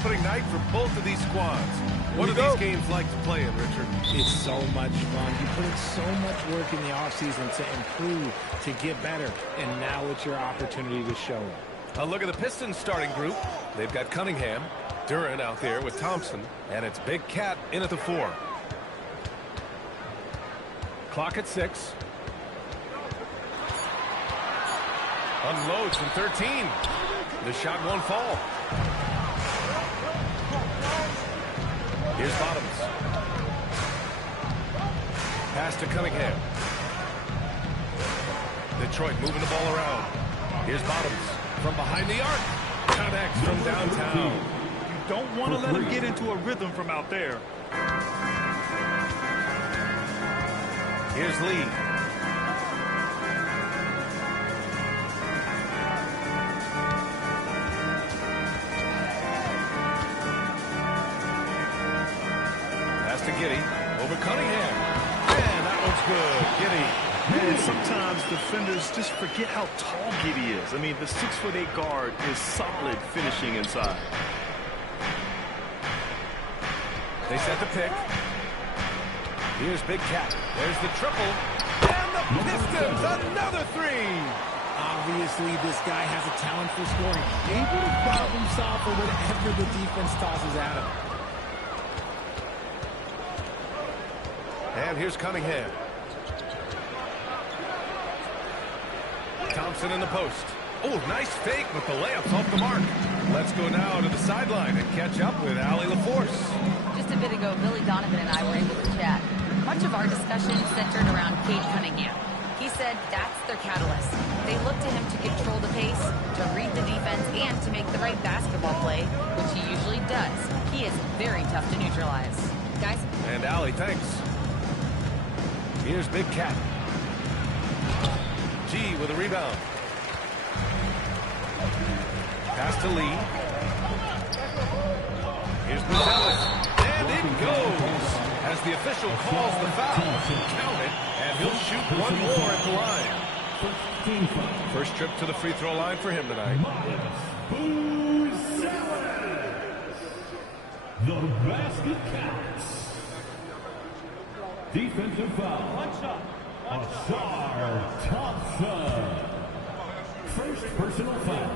opening night for both of these squads. What are these games like to play in, Richard? It's so much fun. You put in so much work in the offseason to improve, to get better, and now it's your opportunity to show it. A look at the Pistons starting group. They've got Cunningham, Duran out there with Thompson, and it's Big Cat in at the 4. Clock at 6. Unloads from 13. The shot won't fall. Here's Bottoms. Pass to Cunningham. Detroit moving the ball around. Here's Bottoms from behind the arc. Connects from downtown. You don't want to let him get into a rhythm from out there. Here's Lee. Giddy over Cunningham, and that one's good. Giddy. Man, sometimes defenders just forget how tall Giddy is. I mean, the 6'8" guard is solid finishing inside. They set the pick. Here's Big Cat. There's the triple, and the Pistons another 3. Obviously, this guy has a talent for scoring, able to problem solve for whatever the defense tosses at him. And here's Cunningham. Thompson in the post. Oh, nice fake, but the layup's off the mark. Let's go now to the sideline and catch up with Allie LaForce. Just a bit ago, Billy Donovan and I were able to chat. Much of our discussion centered around Cade Cunningham. He said that's their catalyst. They look to him to control the pace, to read the defense, and to make the right basketball play, which he usually does. He is very tough to neutralize. Guys? And Allie, thanks. Here's Big Cat. G with a rebound. Pass to Lee. Here's Buzelis. And it goes. As the official calls the foul. Count it. And he'll shoot one more at the line. First trip to the free throw line for him tonight. Buzelis. The basket counts. Defensive foul. One shot. Asar Thompson. First personal foul.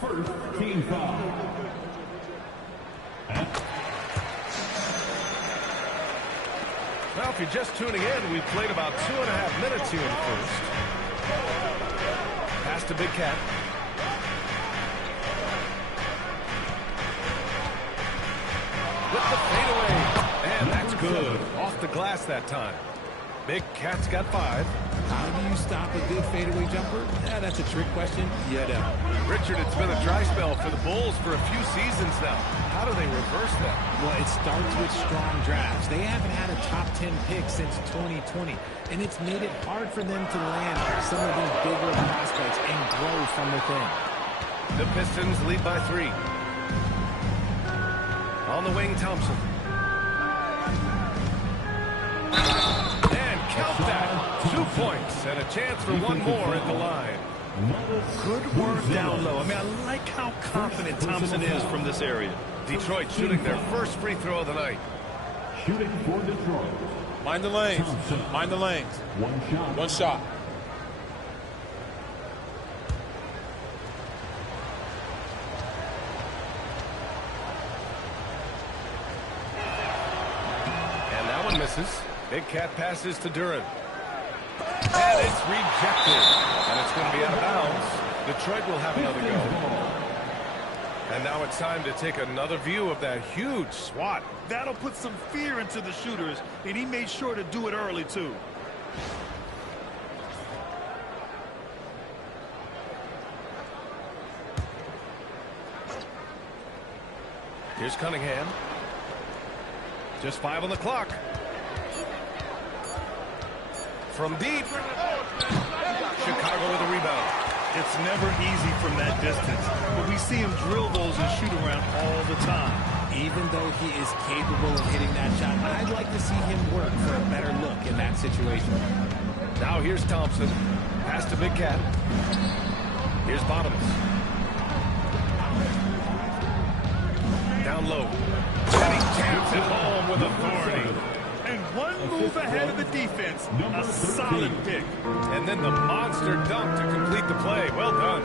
First team foul. Well, if you're just tuning in, we've played about 2.5 minutes here in the first. Pass to Big Cat. With the fadeaway. And that's good. Off the glass that time. Big Cat's got 5. How do you stop a good fadeaway jumper? Yeah, that's a trick question. Yeah, Richard, it's been a dry spell for the Bulls for a few seasons now. How do they reverse that? Well, it starts with strong drafts. They haven't had a top 10 pick since 2020, and it's made it hard for them to land some of these bigger prospects and grow from within. The Pistons lead by 3. On the wing, Thompson. And count that. 2 points and a chance for one more at the line. Good work down low. I mean, I like how confident Thompson is from this area. Detroit shooting their first free throw of the night. Shooting for Detroit. Mind the lanes. Mind the lanes. One shot. One shot. And that one misses. Big Cat passes to Duran. And it's rejected. And it's going to be out of bounds. Detroit will have another go. And now it's time to take another view of that huge swat. That'll put some fear into the shooters, and he made sure to do it early, too. Here's Cunningham. Just 5 on the clock. From deep. Chicago with a rebound. It's never easy from that distance, but we see him drill those and shoot around all the time. Even though he is capable of hitting that shot, I'd like to see him work for a better look in that situation. Now here's Thompson. Pass to Big Cat. Here's Bottoms. down low. And he jams it home with authority. And one move ahead of the defense. A solid pick. And then the monster dunk to complete the play. Well done.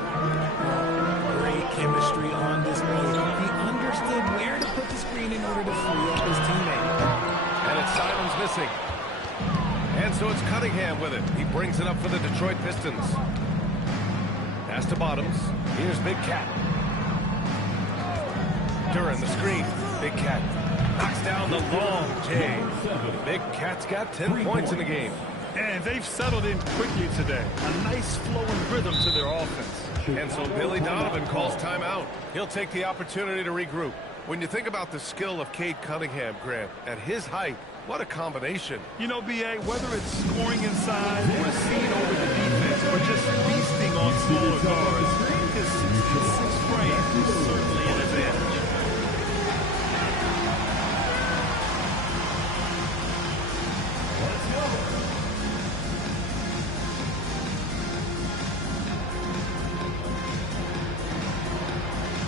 Great chemistry on display. He understood where to put the screen in order to free up his teammate. And it's Simons missing. And so it's Cunningham with it. He brings it up for the Detroit Pistons. Pass to Bottoms. Here's Big Cat. Duran, the screen. Big Cat knocks down the long J. Big Cat's got 10 points in the game. And they've settled in quickly today. A nice flowing rhythm to their offense. And so Billy Donovan calls timeout. He'll take the opportunity to regroup. When you think about the skill of Cade Cunningham, Grant, at his height, what a combination. You know, B.A., whether it's scoring inside or seeing over the defense or just feasting on smaller guards, his 6'6" frame is certainly an advantage.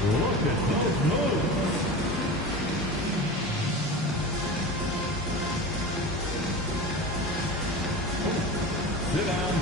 Look at those moves. Sit down.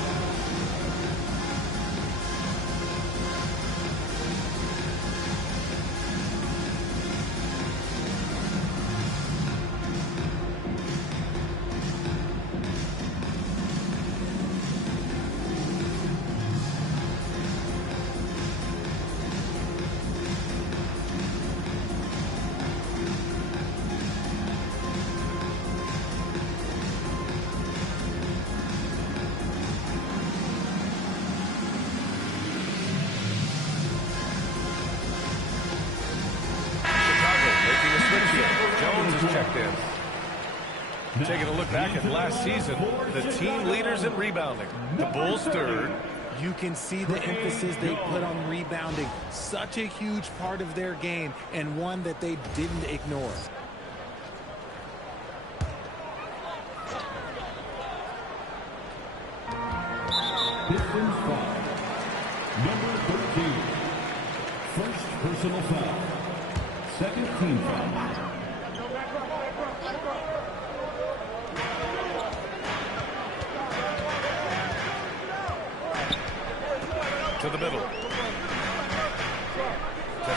Checked in. Taking a look back at last season, the team leaders in rebounding. The Bulls third. You can see the emphasis they put on rebounding. Such a huge part of their game, and one that they didn't ignore. Pistons foul. Number 13. First personal foul. Second team foul. To the middle. To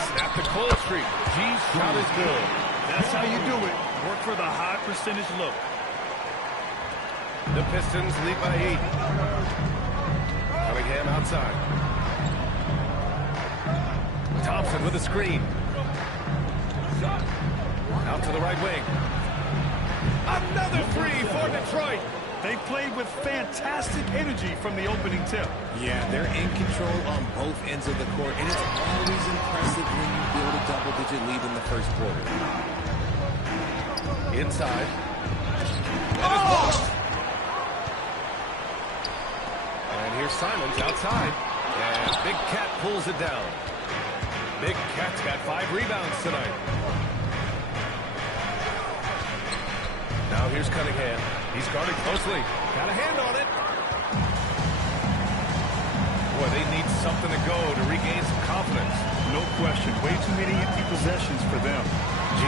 snap the cold streak. G's shot is good. That's how you do it. Work for the high percentage look. The Pistons lead by 8. Cunningham outside. Thompson with a screen. Out to the right wing. Another three for Detroit. They played with fantastic energy from the opening tip. Yeah, they're in control on both ends of the court, and it's always impressive when you build a double-digit lead in the first quarter. Inside. And here's Simons outside. And Big Cat pulls it down. Big Cat's got 5 rebounds tonight. Now here's Cunningham. He's guarded closely. Got a hand on it. Boy, they need something to go to regain some confidence. No question. Way too many empty possessions for them. G.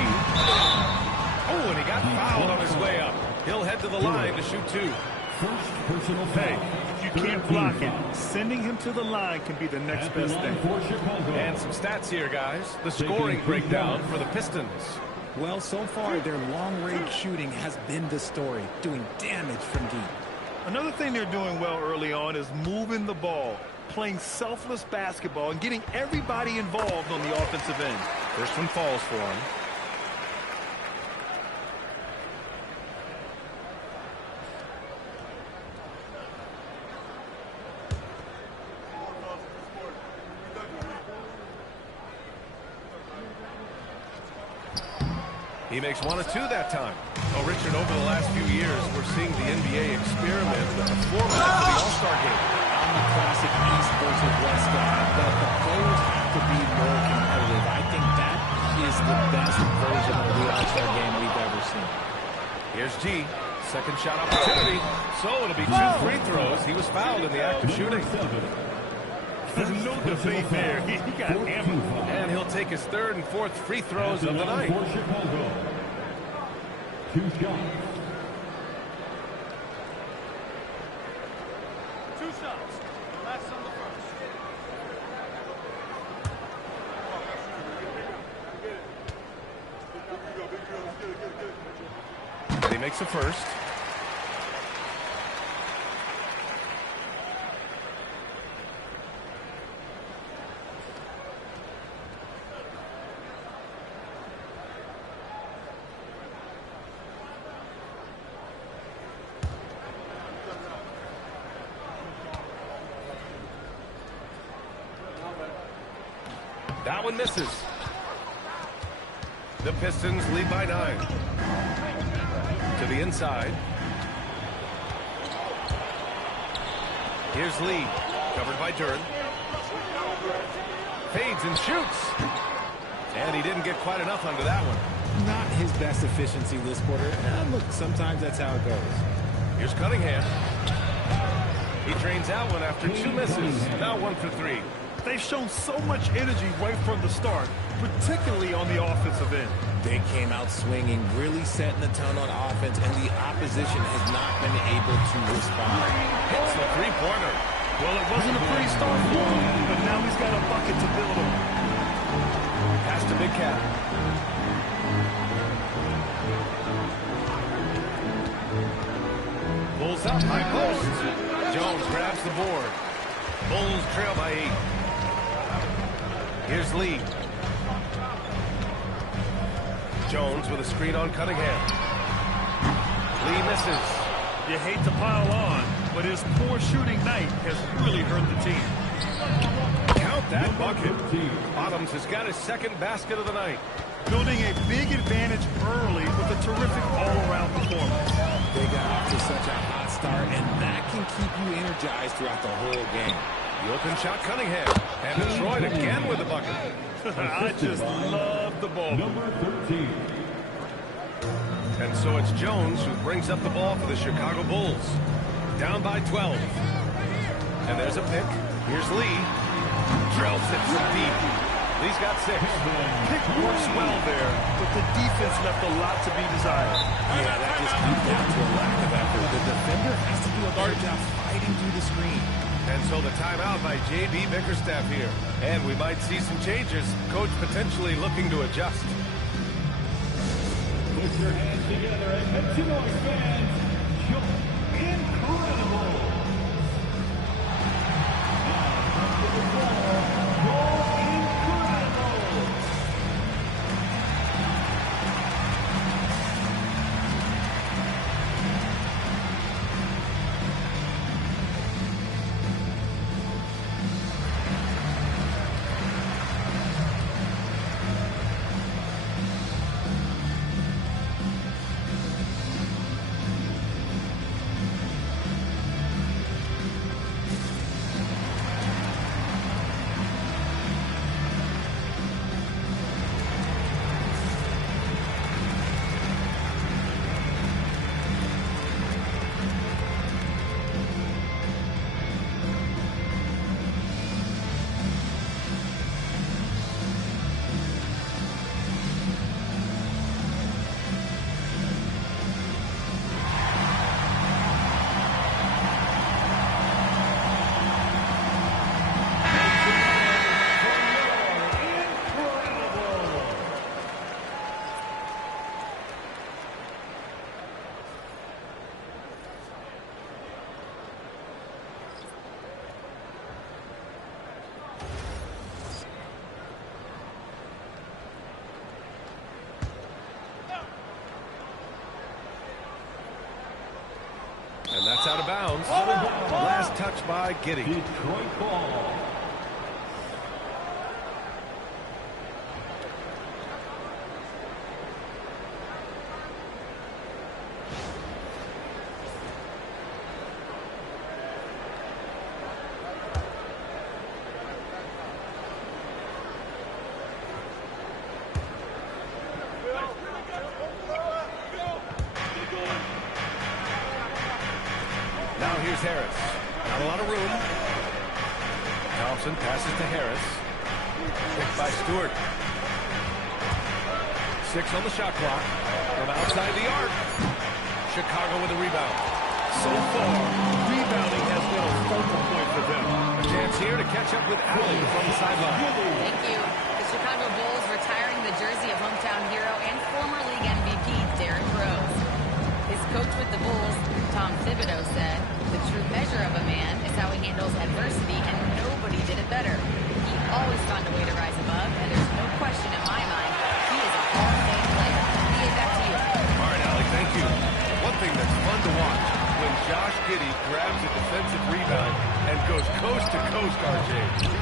Oh, and he got fouled on his way up. He'll head to the line to shoot 2. First personal foul. Hey, if you can't block it, sending him to the line can be the next best thing. For Chicago. And some stats here, guys. The scoring breakdown for the Pistons. Well, so far, their long-range shooting has been the story, doing damage from deep. Another thing they're doing well early on is moving the ball, playing selfless basketball, and getting everybody involved on the offensive end. First one falls for him. He makes 1 of 2 that time. Oh, Richard, over the last few years, we're seeing the NBA experiment with the format for the All-Star game. I'm the classic East versus West guy, but the players have to be more competitive. I think that is the best version of the All-Star game we've ever seen. Here's G. Second shot opportunity. So it'll be 2 free throws. He was fouled in the act of shooting. No debate there. He got hammered. And he'll take his third and fourth free throws of the night. For Chicago, 2 shots. 2 shots. Last on the first. And he makes the first. That one misses. The Pistons lead by 9. To the inside. Here's Lee, covered by Duren. Fades and shoots. And he didn't get quite enough under that one. Not his best efficiency this quarter. Look, sometimes that's how it goes. Here's Cunningham. He drains out one after 2 misses. Now 1 for 3. They've shown so much energy right from the start, particularly on the offensive end. They came out swinging, really setting the tone on offense, and the opposition has not been able to respond. Hits the three-pointer. Well, it wasn't a pretty start for him, but now he's got a bucket to build on. Pass to Big Cat. Pulls up, high post. Jones grabs the board. Bulls trail by 8. Here's Lee. Jones with a screen on Cunningham. Lee misses. You hate to pile on, but his poor shooting night has really hurt the team. Count that bucket. Bottoms has got his second basket of the night. Building a big advantage early with a terrific all-around performance. They got off to such a hot start, and that can keep you energized throughout the whole game. The open shot, Cunningham. And Detroit again with the bucket. I just love the ball. Number 13. And so it's Jones who brings up the ball for the Chicago Bulls. Down by 12. And there's a pick. Here's Lee. Drills it from deep. Lee's got 6. Pick works well there, but the defense left a lot to be desired. Yeah, that just comes down to a lack of effort. The defender has to do a better job fighting through the screen. And so the timeout by J.B. Bickerstaff here. And we might see some changes. Coach potentially looking to adjust. Put your hands together and make some noise, fans. Incredible. And that's out of bounds. Last touch by Giddey. Detroit ball. Now here's Harris. Not a lot of room. Now Thompson passes to Harris. Picked by Stewart. 6 on the shot clock. From outside the arc. Chicago with a rebound. So far, rebounding has been a focal point for them. A chance here to catch up with Allen from the sideline. Thank you. The Chicago Bulls retiring the jersey of hometown hero and former league MVP Derrick Rose. His coach with the Bulls, Tom Thibodeau, said, "The true measure of a man is how he handles adversity, and nobody did it better. He always found a way to rise above, and there's no question in my mind he is a Hall of Fame player." BA, back to you. All right, Allie, thank you. One thing that's fun to watch, when Josh Giddey grabs a defensive rebound and goes coast to coast, RJ.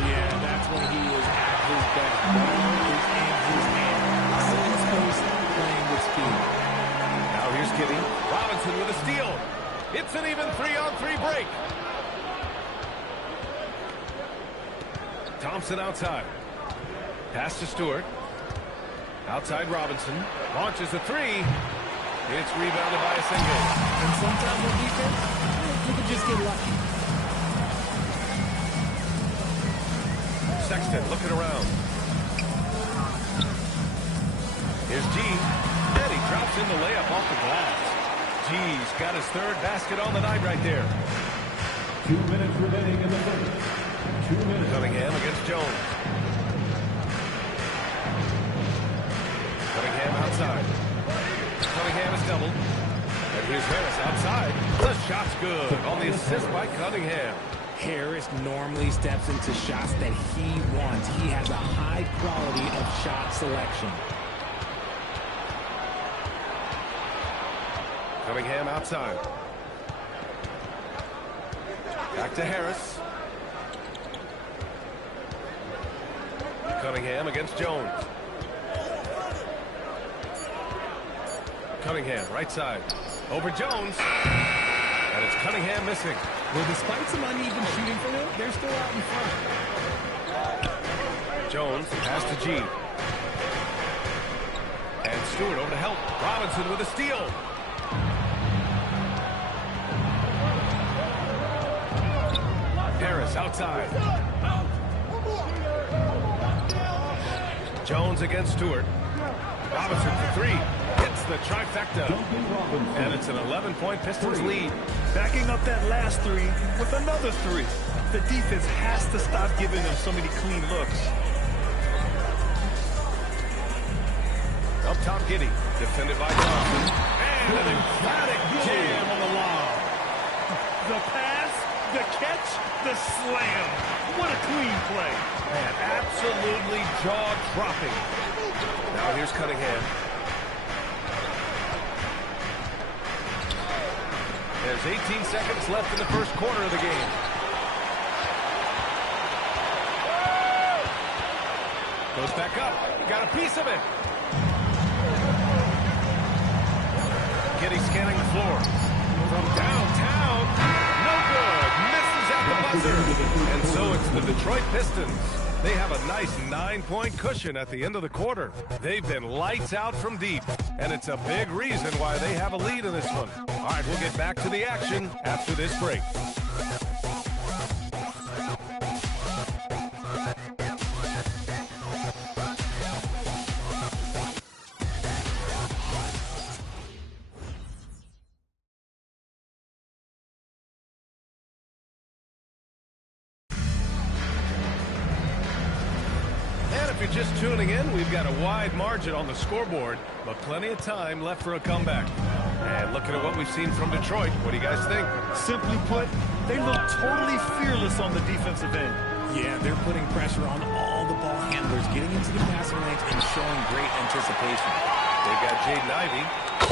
Yeah, that's when he is at his best. Ball is in his hand. Side space, playing with speed. Now here's Giddey. Robinson with a steal. It's an even 3-on-3 break. Thompson outside. Pass to Stewart. Outside Robinson. Launches a three. It's rebounded by a single. And sometimes on defense, you can just get lucky. Sexton looking around. Here's G. And he drops in the layup off the glass. G's got his third basket on the night right there. 2 minutes remaining in the first. 2 minutes. Cunningham against Jones. Cunningham outside. Cunningham is doubled. And here's Harris outside. The shot's good on the assist by Cunningham. Harris normally steps into shots that he wants. He has a high quality of shot selection. Cunningham outside. Back to Harris. Cunningham against Jones. Cunningham, right side. Over Jones. And it's Cunningham missing. Well, despite some uneven shooting for him, they're still out in front. Jones, pass to G. And Stewart over to help. Robinson with a steal. Harris outside. Jones against Stewart. Robinson for three. Hits the trifecta. And it's an 11-point Pistons lead. Backing up that last three with another three. The defense has to stop giving them so many clean looks. Up top, Giddey. Defended by Thompson. And an emphatic jam on the lob. The pass, the catch, the slam. What a clean play. Man, absolutely jaw-dropping. Now here's Cunningham. There's 18 seconds left in the first quarter of the game. Goes back up. Got a piece of it. Giddey scanning the floor. From downtown. No good. Misses at the buzzer. And so it's the Detroit Pistons. They have a nice 9-point cushion at the end of the quarter. They've been lights out from deep. And it's a big reason why they have a lead in this one. All right, we'll get back to the action after this break. If you're just tuning in, we've got a wide margin on the scoreboard, but plenty of time left for a comeback. And looking at what we've seen from Detroit, what do you guys think? Simply put, they look totally fearless on the defensive end. Yeah, they're putting pressure on all the ball handlers, getting into the passing lanes and showing great anticipation. They've got Jaden Ivey,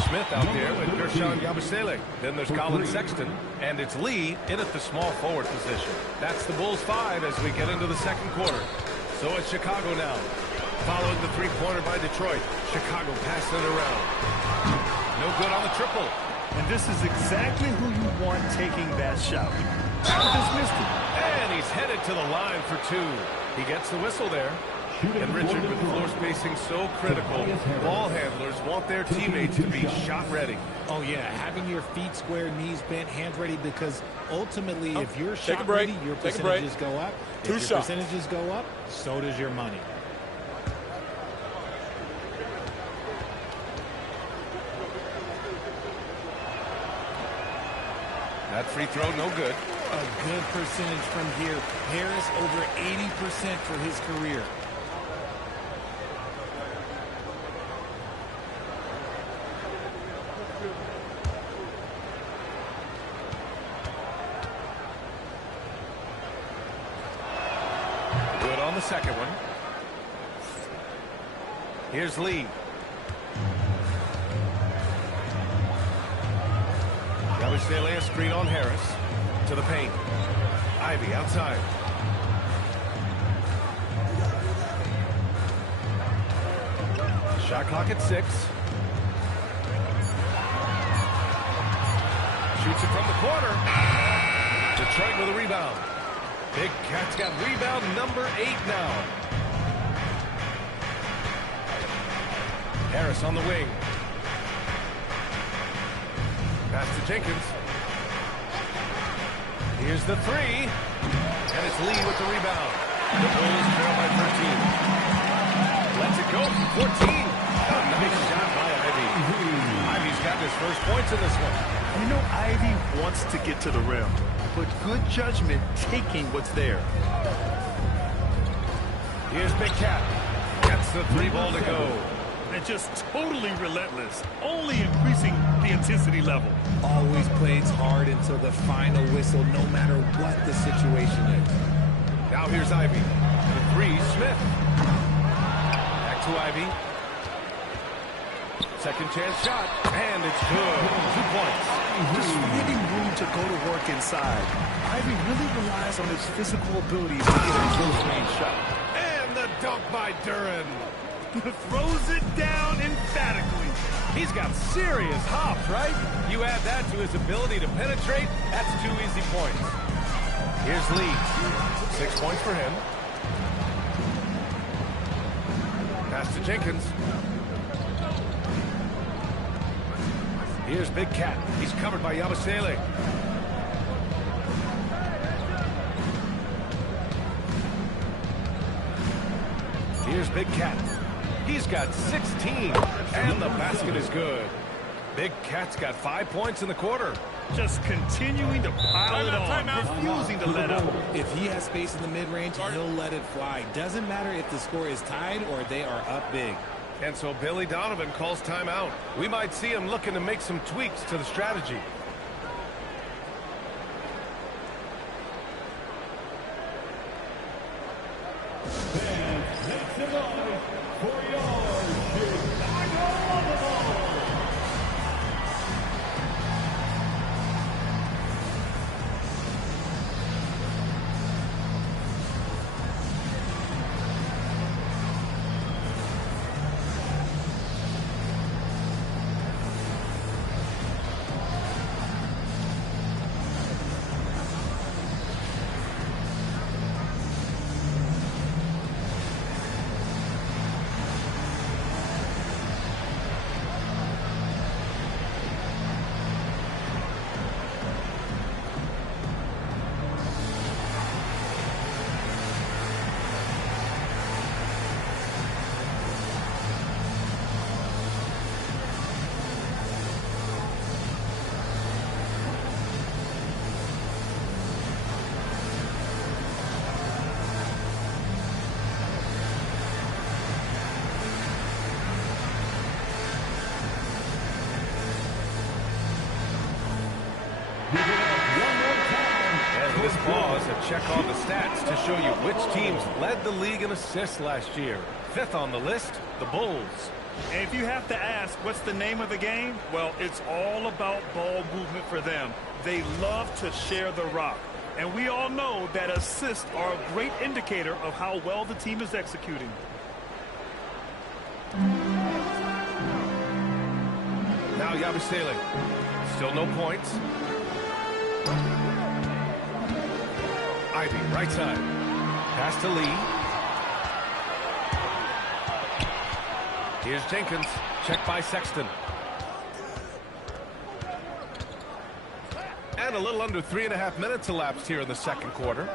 Smith out there with Gershon Yabusele. Then there's Colin Sexton, and it's Lee in at the small forward position. That's the Bulls 5 as we get into the second quarter. So it's Chicago now. Following the three-pointer by Detroit. Chicago passing it around. No good on the triple. And this is exactly who you want taking that shot. Just missed it. And he's headed to the line for two. He gets the whistle there. And Richard, with floor spacing so critical, ball handlers want their teammates to be shot ready. Oh, yeah, having your feet square, knees bent, hands ready, because ultimately, if you're shot break. ready, your Take a break. percentages go up. If your shots. percentages go up, so does your money. That free throw, no good. A good percentage from here. Harris over 80% for his career. Good on the second one. Here's Lee. Yabusele, a screen on Harris. To the paint. Ivy outside. Shot clock at 6. Shoots it from the corner. Detroit with a rebound. Big Cat's got rebound number 8 now. Harris on the wing. Pass to Jenkins. Here's the 3. And it's Lee with the rebound. The Bulls trail by 13. Lets it go from 14. Oh, nice shot by Ivy. Ivy's got his first points in this one. You know, Ivy wants to get to the rim, but good judgment taking what's there. Here's Big Cat. Gets the 3 ball to go. And just totally relentless, only increasing the intensity level. Always plays hard until the final whistle, no matter what the situation is. Now here's Ivy. The 3, Smith. Back to Ivy. Second chance shot. And it's good. 2 points. Just finding room to go to work inside. Ivy really relies on his physical abilities to get a close-range shot. And the dunk by Duran. Throws it down emphatically. He's got serious hops, right? You add that to his ability to penetrate, that's 2 easy points. Here's Lee. 6 points for him. Pass to Jenkins. Here's Big Cat. He's covered by Yabusele. Here's Big Cat. He's got 16, and the basket is good. Big Cat's got 5 points in the quarter. Just continuing to pile it on, refusing to let up. If he has space in the mid-range, he'll let it fly. Doesn't matter if the score is tied or they are up big. And so Billy Donovan calls timeout. We might see him looking to make some tweaks to the strategy. And this pause a check on the stats to show you which teams led the league in assists last year. 5th on the list, the Bulls. And if you have to ask, what's the name of the game? Well, it's all about ball movement for them. They love to share the rock. And we all know that assists are a great indicator of how well the team is executing. Now Yabusele. Still no points. Ivy, right side. Pass to Lee. Here's Jenkins. Checked by Sexton. And a little under 3.5 minutes elapsed here in the second quarter.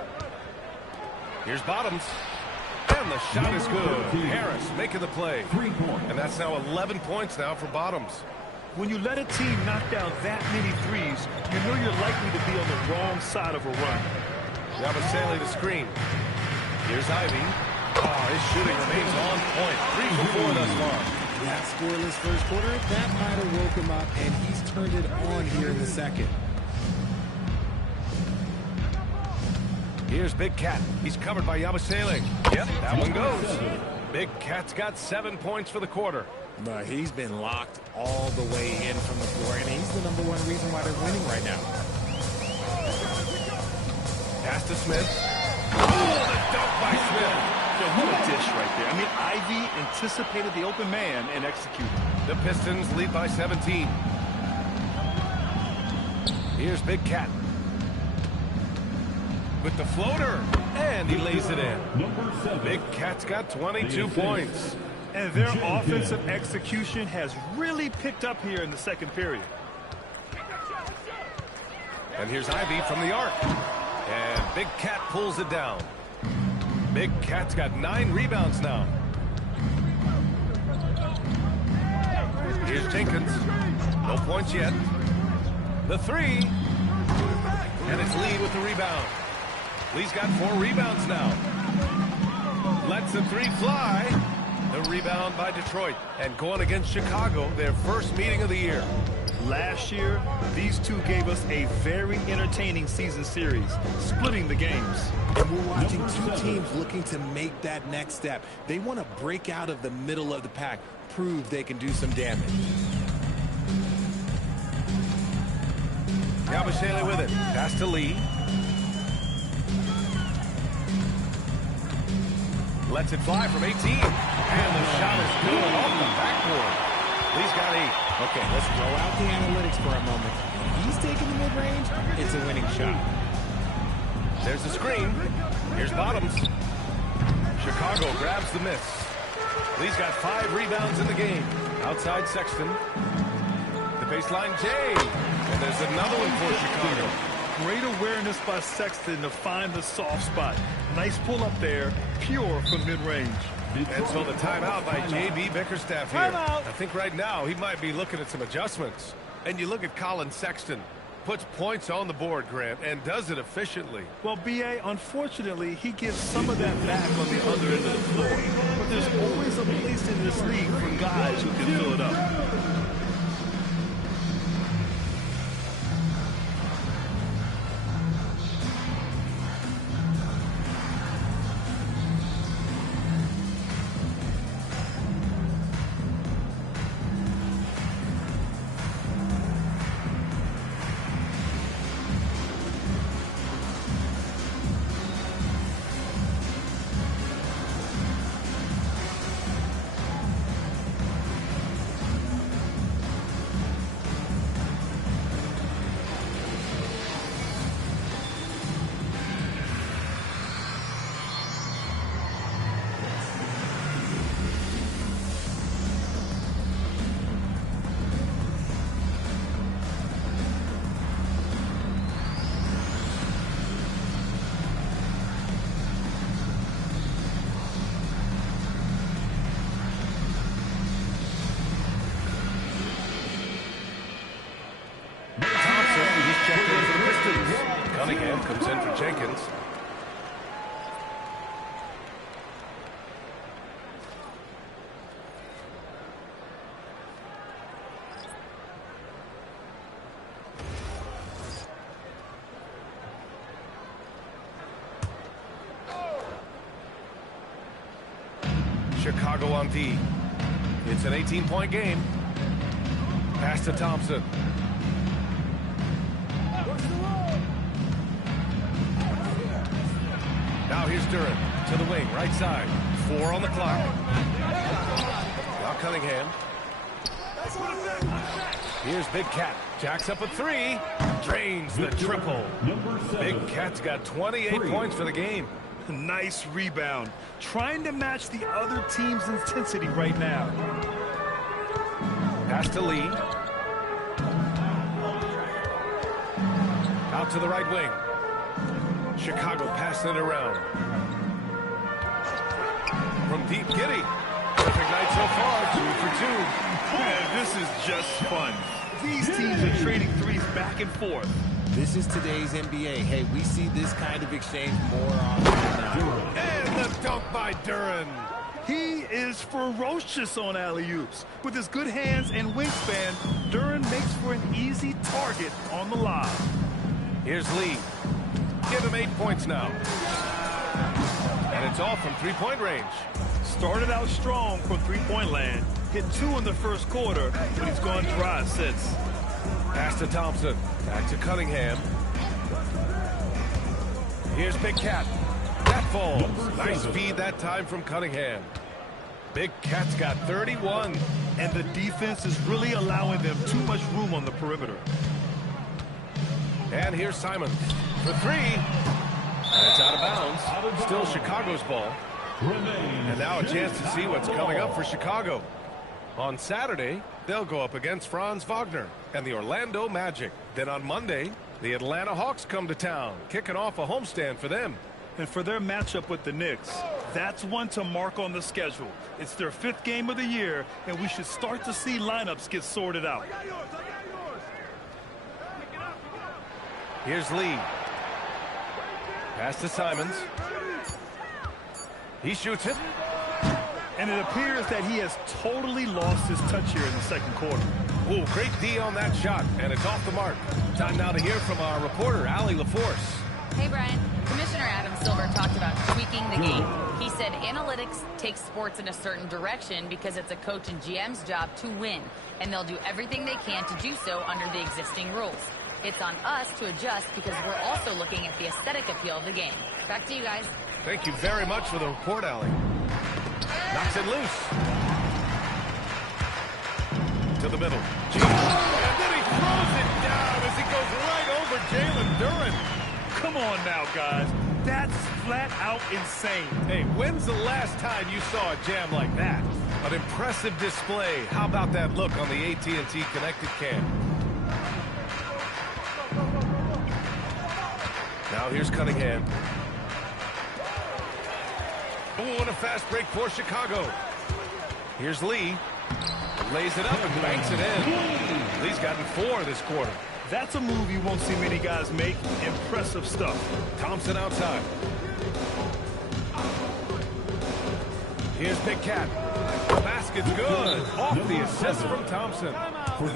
Here's Bottoms. And the shot is good. Harris making the play. And that's now 11 points now for Bottoms. When you let a team knock down that many threes, you know you're likely to be on the wrong side of a run. Yabusele to screen. Here's Ivy. Oh, his shooting remains on point. 3 for 4 thus far. That scoreless first quarter, that might have woke him up, and he's turned it on here in the second. Here's Big Cat. He's covered by Yabusele. Yep, that one goes. Big Cat's got 7 points for the quarter. But he's been locked all the way in from the floor, and he's the #1 reason why they're winning right now. Pass to Smith. Oh, the dunk by Smith. What a dish right there. I mean, Ivy anticipated the open man and executed. The Pistons lead by 17. Here's Big Cat. With the floater. And he lays it in. Big Cat's got 22 points. And their offensive execution has really picked up here in the second period. And here's Ivy from the arc. And Big Cat pulls it down. Big Cat's got 9 rebounds now. Here's Jenkins. No points yet. The 3. And it's Lee with the rebound. Lee's got 4 rebounds now. Lets the 3 fly. The rebound by Detroit. And going against Chicago, their first meeting of the year. Last year, these two gave us a very entertaining season series, splitting the games. And we're watching two teams looking to make that next step. They want to break out of the middle of the pack, prove they can do some damage. Yabusele with it. Pass to Lee. Lets it fly from 18. And the shot is good off the backboard. Lee's got 8. Okay, let's throw out the analytics for a moment. If he's taking the mid-range, it's a winning shot. There's the screen. Here's Bottoms. Chicago grabs the miss. Lee's got 5 rebounds in the game. Outside Sexton. The baseline Jay. And there's another one for Chicago. Great awareness by Sexton to find the soft spot. Nice pull up there, pure from mid-range. And so the timeout by J.B. Bickerstaff here. I think right now he might be looking at some adjustments. And you look at Colin Sexton. Puts points on the board, Grant, and does it efficiently. Well, B.A., unfortunately, he gives some of that back on the other end of the floor. But there's always a place in this league for guys who can fill it up. Comes in for Jenkins. Chicago on D. It's an 18-point game. Pass to Thompson. Now here's Duran to the wing, right side. 4 on the clock. Now Cunningham. Here's Big Cat. Jacks up a 3. Drains the triple. Big Cat's got 28 points for the game. Nice rebound. Trying to match the other team's intensity right now. Pass to Lee. Out to the right wing. Chicago passing it around. From deep, Giddy. Perfect night so far, 2 for 2. Man, this is just fun. These teams are trading threes back and forth. This is today's NBA. Hey, we see this kind of exchange more often than not. And the dunk by Duran. He is ferocious on alley-oops. With his good hands and wingspan, Duran makes for an easy target on the lob. Here's Lee. Give him 8 points now. And it's all from three-point range. Started out strong from three-point land. Hit 2 in the first quarter, but he's gone dry since. Pass to Thompson. Back to Cunningham. Here's Big Cat. That falls. Nice feed that time from Cunningham. Big Cat's got 31. And the defense is really allowing them too much room on the perimeter. And here's Simons for 3. And it's out of bounds. Still Chicago's ball. And now a chance to see what's coming up for Chicago. On Saturday, they'll go up against Franz Wagner and the Orlando Magic. Then on Monday, the Atlanta Hawks come to town, kicking off a homestand for them. And for their matchup with the Knicks, that's one to mark on the schedule. It's their 5th game of the year, and we should start to see lineups get sorted out. Here's Lee. Pass to Simons. He shoots it. And it appears that he has totally lost his touch here in the second quarter. Ooh, great D on that shot, and it's off the mark. Time now to hear from our reporter, Allie LaForce. Hey, Brian. Commissioner Adam Silver talked about tweaking the game. He said analytics takes sports in a certain direction because it's a coach and GM's job to win, and they'll do everything they can to do so under the existing rules. It's on us to adjust because we're also looking at the aesthetic appeal of the game. Back to you guys. Thank you very much for the report, Allie. Knocks it loose. To the middle. And then he throws it down as he goes right over Jalen Duran. Come on now, guys. That's flat out insane. Hey, when's the last time you saw a jam like that? An impressive display. How about that look on the AT&T connected cam? Now here's Cunningham. Oh, what a fast break for Chicago. Here's Lee. Lays it up and banks it in. Lee's gotten 4 this quarter. That's a move you won't see many guys make. Impressive stuff. Thompson outside. Here's Big Cat. The basket's good. Off the assist from Thompson.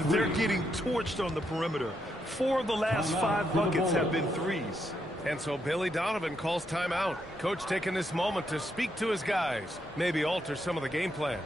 They're getting torched on the perimeter. 4 of the last 5 buckets have been threes. And so Billy Donovan calls timeout. Coach taking this moment to speak to his guys. Maybe alter some of the game plan.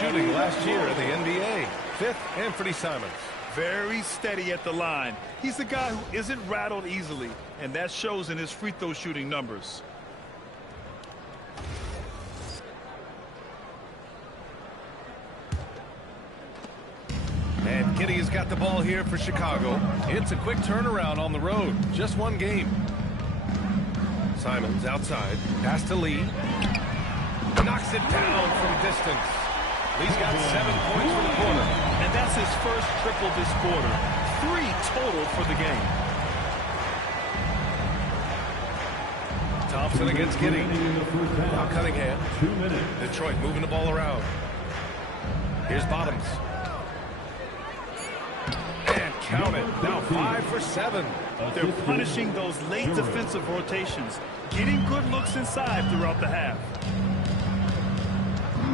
Shooting last year in the NBA. 5th, Anthony Simons. Very steady at the line. He's the guy who isn't rattled easily, and that shows in his free throw shooting numbers. And Giddy has got the ball here for Chicago. It's a quick turnaround on the road. Just 1 game. Simons outside. Pass to Lee. Knocks it down from distance. Lee's got 7 points for the quarter. And That's his first triple this quarter. 3 total for the game. Thompson against Giddy. Now Cunningham. 2 minutes. Detroit moving the ball around. Here's Bottoms. And count it. Now 5 for 7. They're punishing those late defensive rotations, getting good looks inside throughout the half.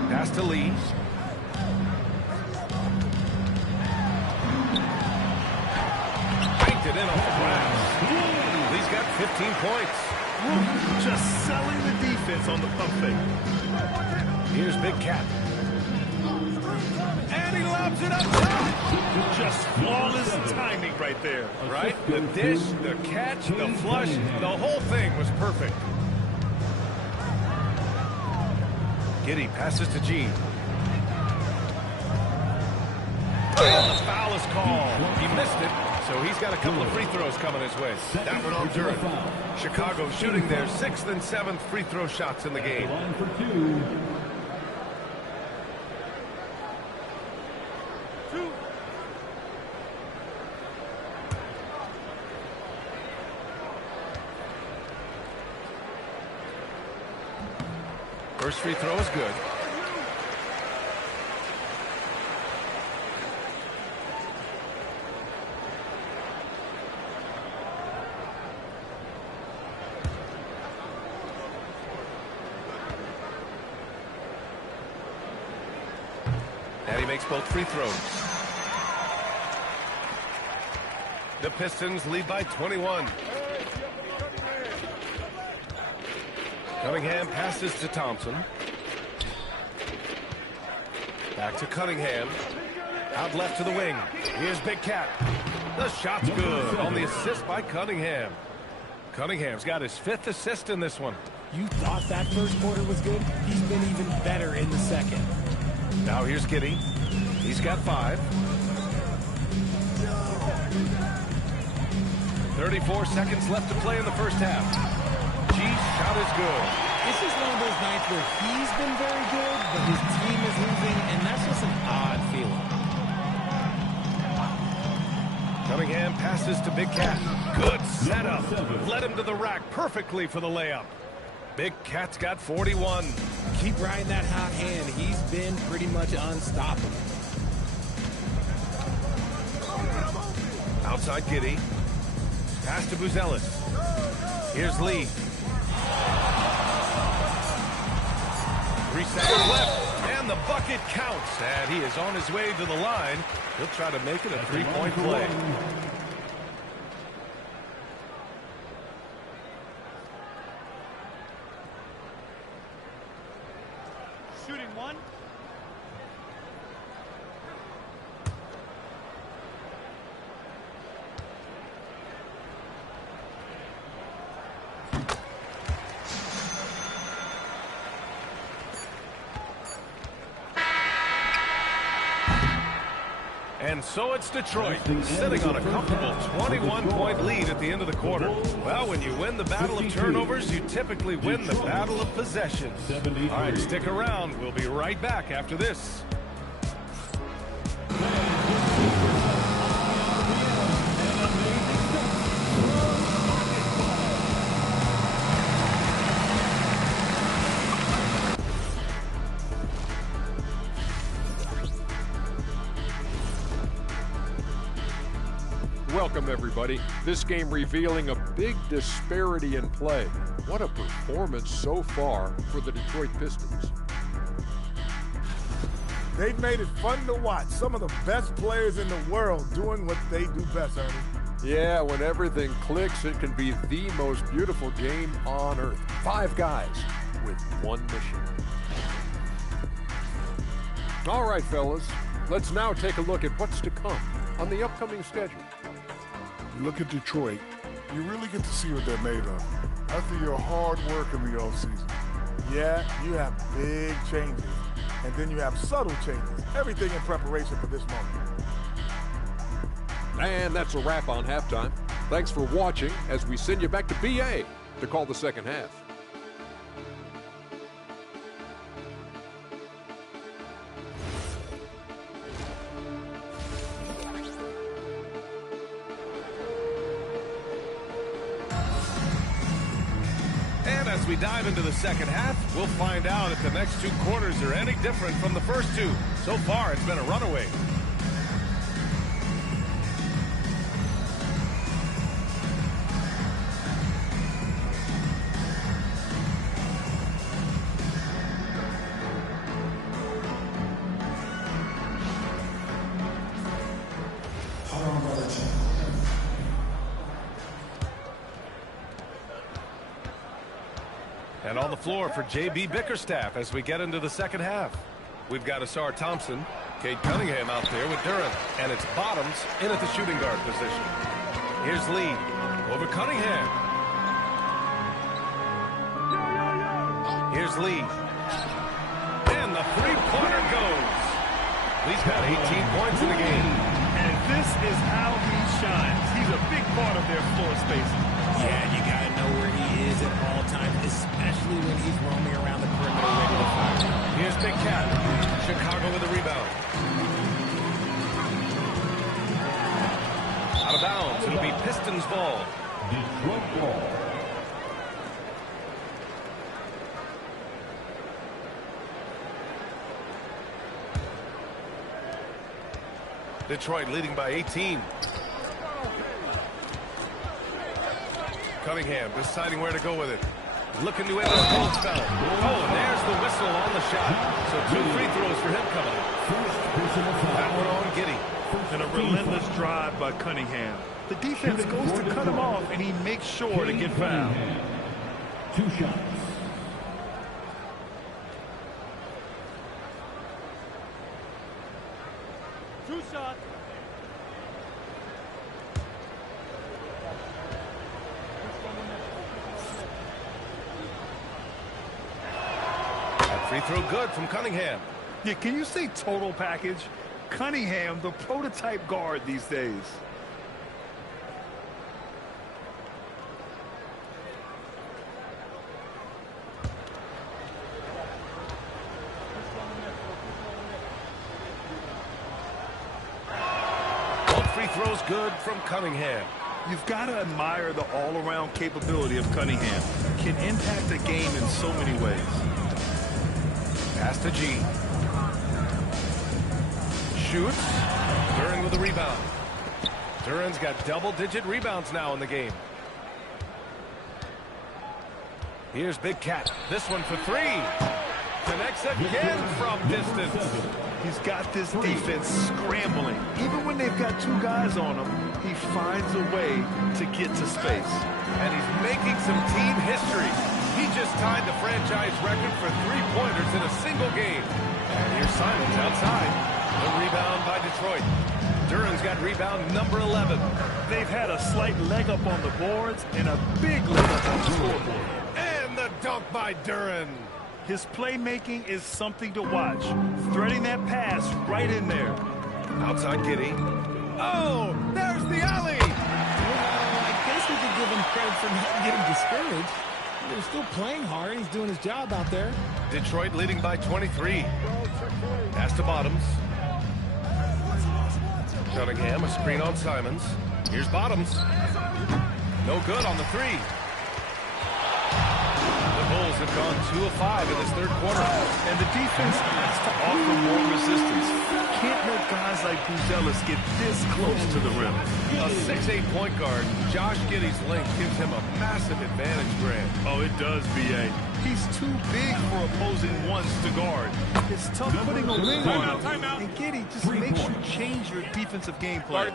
Pass to Lee. Banked it in off the glass. Lee's got 15 points. Just selling the defense on the pump fake. Here's Big Cat. And he lobs it up top. Just flawless timing right there. Right? The dish, the catch, the flush, the whole thing was perfect. Giddy passes to Gene. And the foul is called. He missed it, so he's got a couple of free throws coming his way. That one on Duran. Chicago shooting their 6th and 7th free throw shots in the game. Line for 2. First free throw is good. And he makes both free throws. The Pistons lead by 21. Cunningham passes to Thompson. Back to Cunningham. Out left to the wing. Here's Big Cat. The shot's good on the assist by Cunningham. Cunningham's got his 5th assist in this one. You thought that first quarter was good? He's been even better in the second. Now here's Giddy. He's got 5. 34 seconds left to play in the first half. G's shot is good. This is one of those nights where he's been very good, but his team is losing, and that's just an odd feeling. Cunningham passes to Big Cat. Good setup. Led him to the rack perfectly for the layup. Big Cat's got 41. Keep riding that hot hand. He's been pretty much unstoppable. Outside Giddy. Pass to Buzelis. Here's Lee. 3 seconds left, and the bucket counts. And he is on his way to the line. He'll try to make it a 3-point play. Shooting 1. And so it's Detroit, sitting on a comfortable 21-point lead at the end of the quarter. Well, when you win the battle of turnovers, you typically win the battle of possessions. All right, stick around. We'll be right back after this. Welcome, everybody. This game revealing a big disparity in play. What a performance so far for the Detroit Pistons. They've made it fun to watch. Some of the best players in the world doing what they do best, Ernie. Yeah, when everything clicks, it can be the most beautiful game on earth. 5 guys with one mission. All right, fellas, let's now take a look at what's to come on the upcoming schedule. You look at Detroit, you really get to see what they're made of. After your hard work in the offseason. Yeah, you have big changes. And then you have subtle changes. Everything in preparation for this moment. And that's a wrap on halftime. Thanks for watching as we send you back to BA to call the second half. As we dive into the second half, we'll find out if the next two quarters are any different from the first two. So far, it's been a runaway. And on the floor for J.B. Bickerstaff as we get into the second half. We've got Asar Thompson, Cade Cunningham out there with Durant, and it's Bottoms in at the shooting guard position. Here's Lee over Cunningham. Here's Lee. And the three-pointer goes. Lee's got 18 points in the game. And this is how he shines. He's a big part of their floor spacing. Yeah, you got to know where he is at all times, especially when he's roaming around the perimeter ready to fire. Here's Big Cat. Chicago with the rebound. Out of bounds. It'll be Pistons ball. Detroit ball. Detroit leading by 18. Cunningham deciding where to go with it. Looking to end this cold spell. Oh, and there's the whistle on the shot. So 2 free throws for him coming in. That one on Giddey. And a relentless drive by Cunningham. The defense goes to cut him off, and he makes sure to get fouled. 2 shots. Free throw good from Cunningham. Yeah, can you say total package? Cunningham, the prototype guard these days. Both free throws good from Cunningham. You've got to admire the all-around capability of Cunningham. Can impact a game in so many ways. Pass to G. Shoots. Duran with the rebound. Duran's got double-digit rebounds now in the game. Here's Big Cat. This one for 3. Connects again from distance. He's got this defense scrambling. Even when they've got 2 guys on him, he finds a way to get to space. And he's making some team history. He just tied the franchise record for 3-pointers in a single game. And here's Simons outside. The rebound by Detroit. Duran's got rebound number 11. They've had a slight leg up on the boards and a big leg up on the scoreboard. And the dunk by Duran. His playmaking is something to watch. Threading that pass right in there. Outside Giddey. Oh, there's the alley. Well, I guess we could give him credit for not getting discouraged. They're still playing hard. He's doing his job out there. Detroit leading by 23. Pass to Bottoms. Cunningham, a screen on Simons. Here's Bottoms. No good on the 3. The Bulls have gone 2 of 5 in this third quarter. And the defense has to offer more resistance. Can't let guys like Buzelis get this close to the rim. A 6'8" point guard, Josh Giddey's length gives him a massive advantage, Grant. Oh, it does, B.A. He's too big for opposing ones to guard. It's tough putting a wing on him. And Giddey just makes you change your defensive game plan.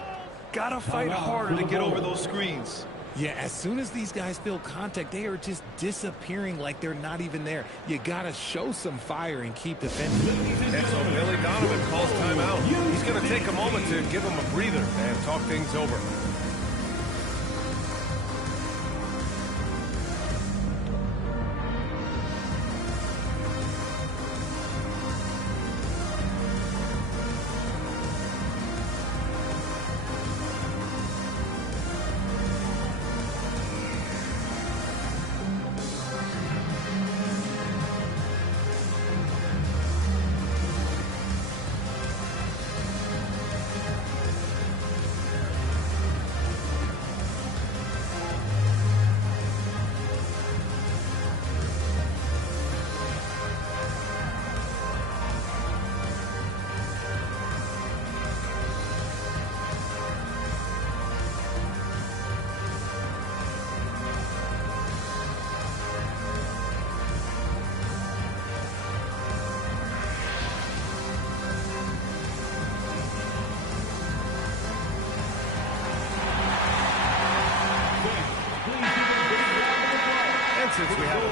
Gotta fight harder to get over those screens. Yeah, as soon as these guys feel contact, they are just disappearing like they're not even there. You got to show some fire and keep defending. And so Billy Donovan calls timeout. He's going to take a moment to give him a breather and talk things over.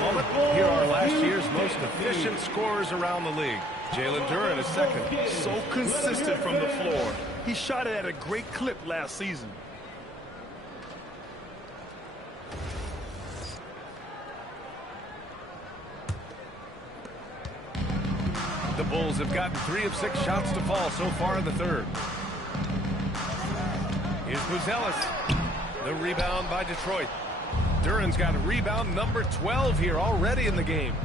moment, here are last year's most efficient scorers around the league. Jalen Duren is second. So consistent from the floor. He shot it at a great clip last season. The Bulls have gotten 3 of 6 shots to fall so far in the third. Here's Buzelis. The rebound by Detroit. Duren's got a rebound number 12 here already in the game.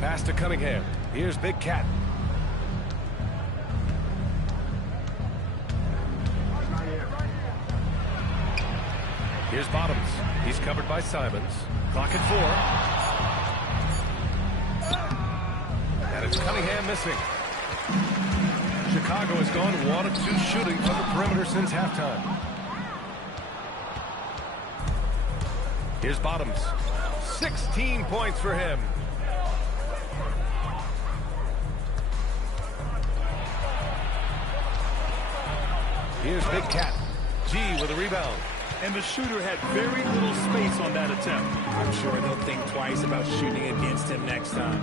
Pass to Cunningham. Here's Big Cat. Here's Bottoms. He's covered by Simons. Clock at 4. And it's Cunningham missing. Chicago has gone 1 of 2 shooting from the perimeter since halftime. Here's Bottoms. 16 points for him. Here's Big Cat. G with a rebound. And the shooter had very little space on that attempt. I'm sure they'll think twice about shooting against him next time.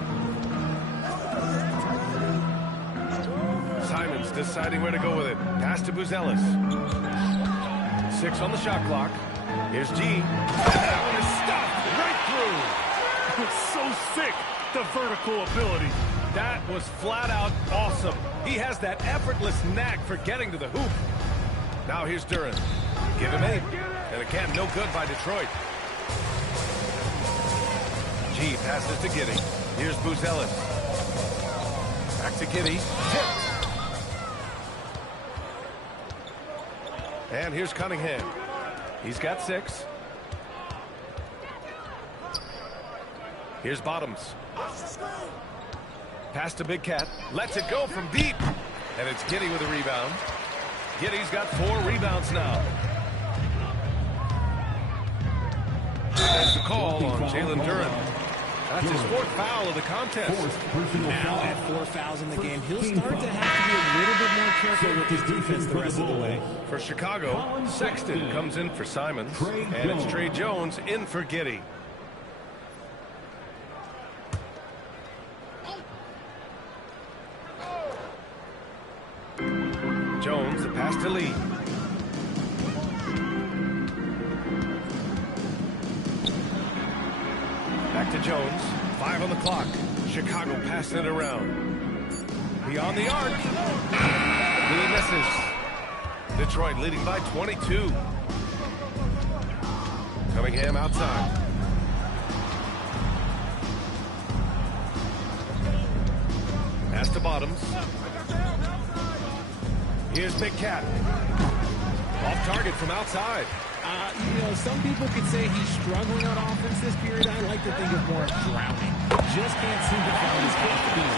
Simons deciding where to go with it. Pass to Buzelis. 6 on the shot clock. Here's G. And that one is stopped right through. It's so sick, the vertical ability. That was flat out awesome. He has that effortless knack for getting to the hoop. Now here's Duren. Give him 8. And again, no good by Detroit. G passes to Giddey. Here's Buzelis. Back to Giddey. Tipped. And here's Cunningham. He's got 6. Here's Bottoms. Pass to Big Cat. Lets it go from deep. And it's Giddey with a rebound. Giddey's got 4 rebounds now. That's the call on Jalen Duren. That's his 4th foul of the contest. Now at 4 fouls in the game, he'll start to have to be a little bit more careful with his defense the rest of the way. For Chicago, Sexton comes in for Simons. And it's Trey Jones in for Giddey. Jones, the pass to Lee. Back to Jones. 5 on the clock. Chicago passing it around. Beyond the arc. Lee misses. Detroit leading by 22. Cunningham outside. Pass to Bottoms. Here's Big Cat. Off target from outside. You know, some people could say he's struggling on offense this period. I like to think of more of drowning. Just can't seem to find his feet.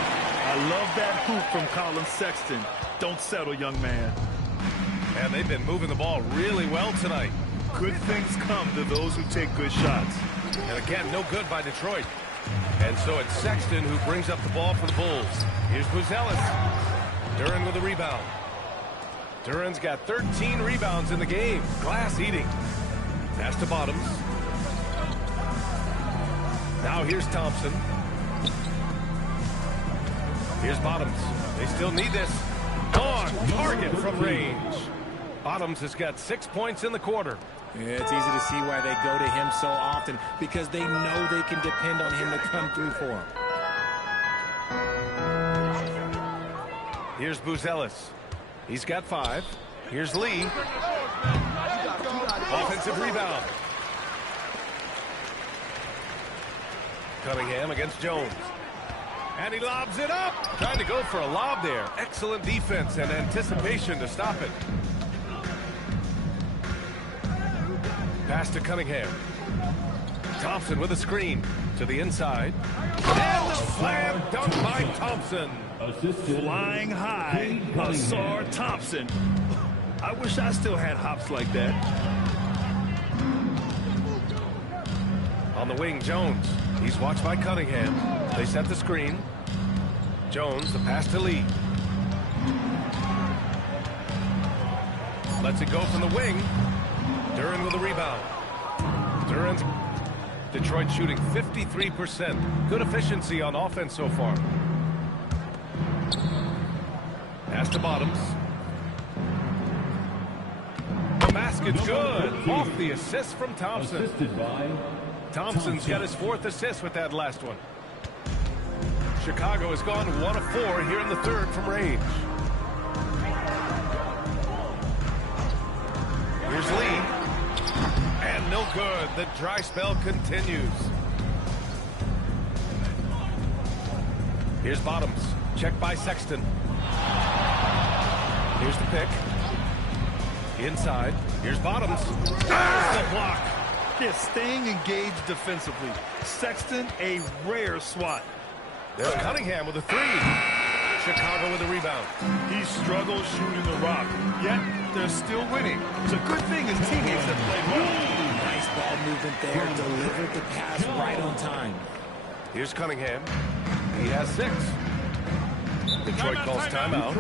I love that hoop from Colin Sexton. Don't settle, young man. And they've been moving the ball really well tonight. Good things come to those who take good shots. And again, no good by Detroit. And so it's Sexton who brings up the ball for the Bulls. Here's Buzelis. Duren with a rebound. Duren's got 13 rebounds in the game. Glass eating. Pass to Bottoms. Now here's Thompson. Here's Bottoms. They still need this. On target from range. Bottoms has got 6 points in the quarter. Yeah, it's easy to see why they go to him so often, because they know they can depend on him to come through for them. Here's Buzelis. He's got 5. Here's Lee. Offensive rebound. Cunningham against Jones. And he lobs it up. Trying to go for a lob there. Excellent defense and anticipation to stop it. Pass to Cunningham. Thompson with a screen to the inside. And the slam dunk by Thompson. Flying high, Asar Thompson. I wish I still had hops like that. On the wing, Jones. He's watched by Cunningham. They set the screen. Jones, the pass to Lee. Lets it go from the wing. Duren with a rebound. Duren's Detroit shooting 53%. Good efficiency on offense so far. Pass to Bottoms. The basket's good. Off the assist from Thompson. Thompson's got his 4th assist with that last one. Chicago has gone 1 of 4 here in the 3rd from range. Here's Lee. And no good. The dry spell continues. Here's Bottoms. Check by Sexton. Here's the pick. Inside. Here's Bottoms. There's the block. Yeah, staying engaged defensively. Sexton, a rare swat. There's Cunningham with a 3. Chicago with a rebound. He struggles shooting the rock, yet they're still winning. It's a good thing his teammates have played well. Nice ball movement there. Delivered the pass right on time. Here's Cunningham. He has 6. Detroit calls timeout.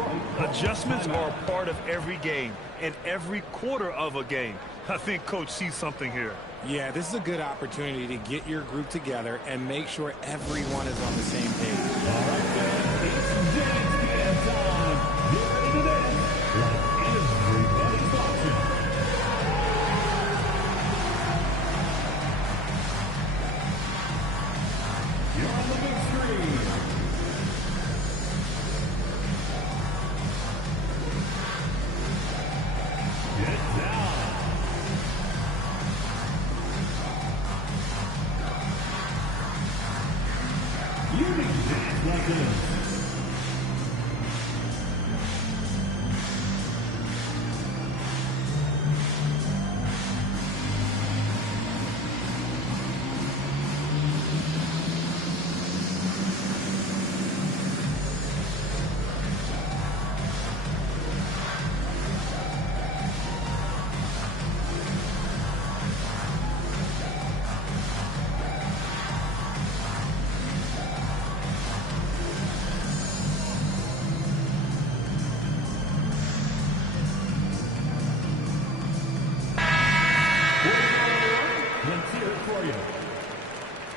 Adjustments are a part of every game and every quarter of a game. I think Coach sees something here. Yeah, this is a good opportunity to get your group together and make sure everyone is on the same page. All right, fans, it's dance time. Get ready to dance like everybody's watching. You're on the big screen. Get down. You can dance like this. Let's hear it for you.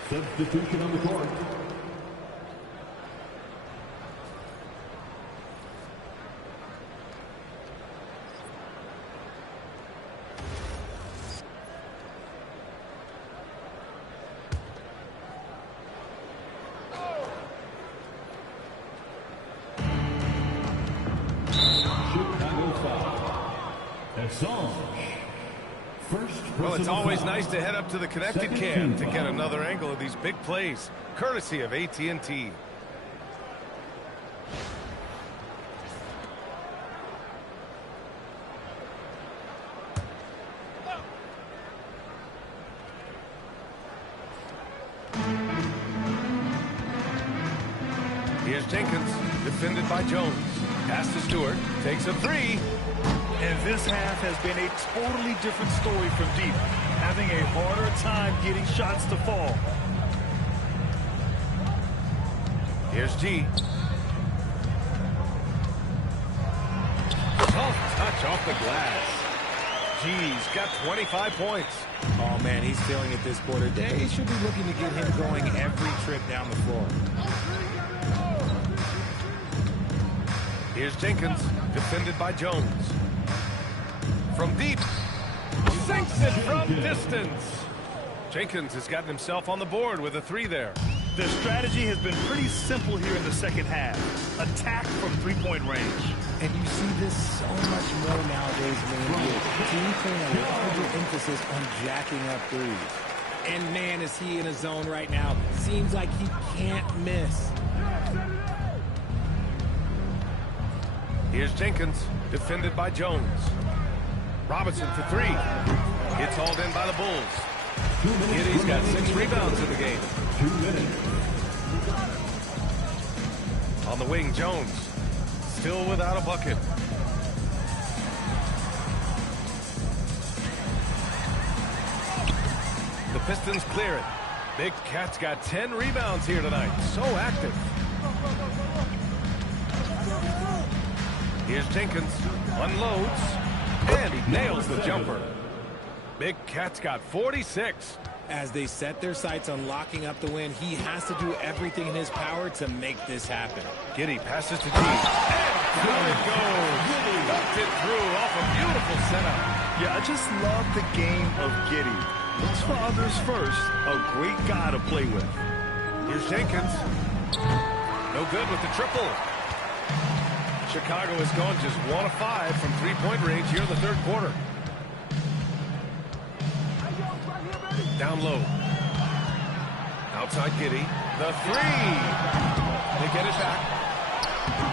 Substitution on the court. Chicago foul. Assange. Well, it's always nice to head up to the connected cam to get another angle of these big plays, courtesy of AT&T. Here's Jenkins, defended by Jones. Pass to Stewart, takes a 3. And this half has been a totally different story from deep, having a harder time getting shots to fall. Here's G. Tough touch off the glass. G's got 25 points. Oh, man, he's feeling it this quarter. They should be looking to get him going every trip down the floor. Here's Jenkins, defended by Jones. From deep, sinks it from distance. Jenkins has gotten himself on the board with a 3 there. The strategy has been pretty simple here in the second half. Attack from three-point range. And you see this so much more nowadays than in the NBA. Teams putting a larger emphasis on jacking up threes. And man, is he in a zone right now. Seems like he can't miss. Here's Jenkins, defended by Jones. Robinson for 3. Gets hauled in by the Bulls. He's got 6 rebounds in the game. 2 minutes. On the wing, Jones. Still without a bucket. The Pistons clear it. Big Cat's got 10 rebounds here tonight. So active. Here's Jenkins. Unloads. And he nails the jumper. Big Cat's got 46. As they set their sights on locking up the win, he has to do everything in his power to make this happen. Giddy passes to G. And down it goes. Ducked it through off a beautiful setup. Yeah, I just love the game of Giddy. Looks for others first. A great guy to play with. Here's Jenkins. No good with the triple. Chicago has gone just 1 of 5 from three-point range here in the third quarter. Down low. Outside Giddy. The three. They get it back.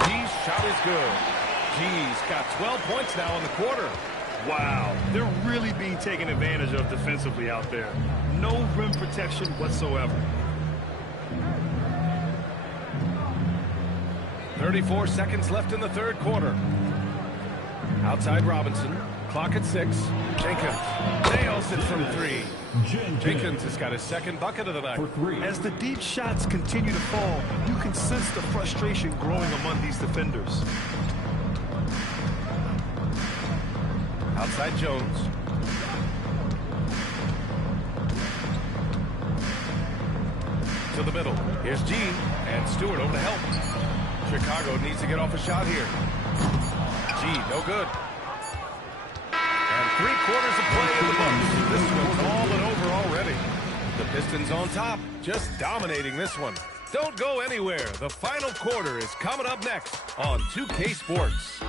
G's shot is good. G's got 12 points now in the quarter. Wow, they're really being taken advantage of defensively out there. No rim protection whatsoever. 34 seconds left in the third quarter. Outside Robinson. Clock at 6. Jenkins nails it from 3. Jenkins has got his second bucket of the night. As the deep shots continue to fall, you can sense the frustration growing among these defenders. Outside Jones. To the middle. Here's G. And Stewart over to help. Chicago needs to get off a shot here. G, no good. And 3/4 of play in the books. This one's all but over already. The Pistons on top, just dominating this one. Don't go anywhere. The final quarter is coming up next on 2K Sports.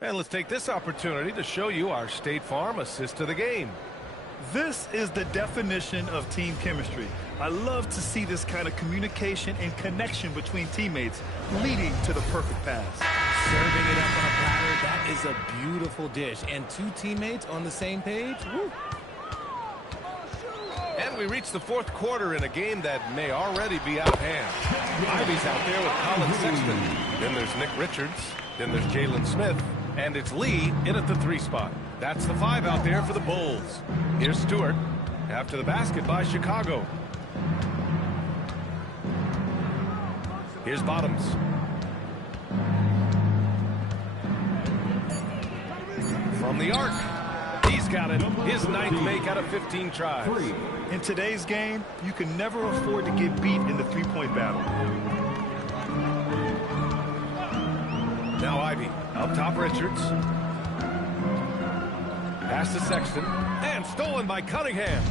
And let's take this opportunity to show you our State Farm assist to the game. This is the definition of team chemistry. I love to see this kind of communication and connection between teammates leading to the perfect pass. Serving it up on a platter, that is a beautiful dish. And two teammates on the same page, woo. And we reach the fourth quarter in a game that may already be out of hand. Ivy's out there with Colin Sexton. Then there's Nick Richards. Then there's Jalen Smith. And it's Lee in at the 3 spot. That's the 5 out there for the Bulls. Here's Stewart after the basket by Chicago. Here's Bottoms. From the arc. He's got it. His 9th make out of 15 tries. In today's game, you can never afford to get beat in the three-point battle. Now Ivy, up top Richards. Pass to Sexton, and stolen by Cunningham.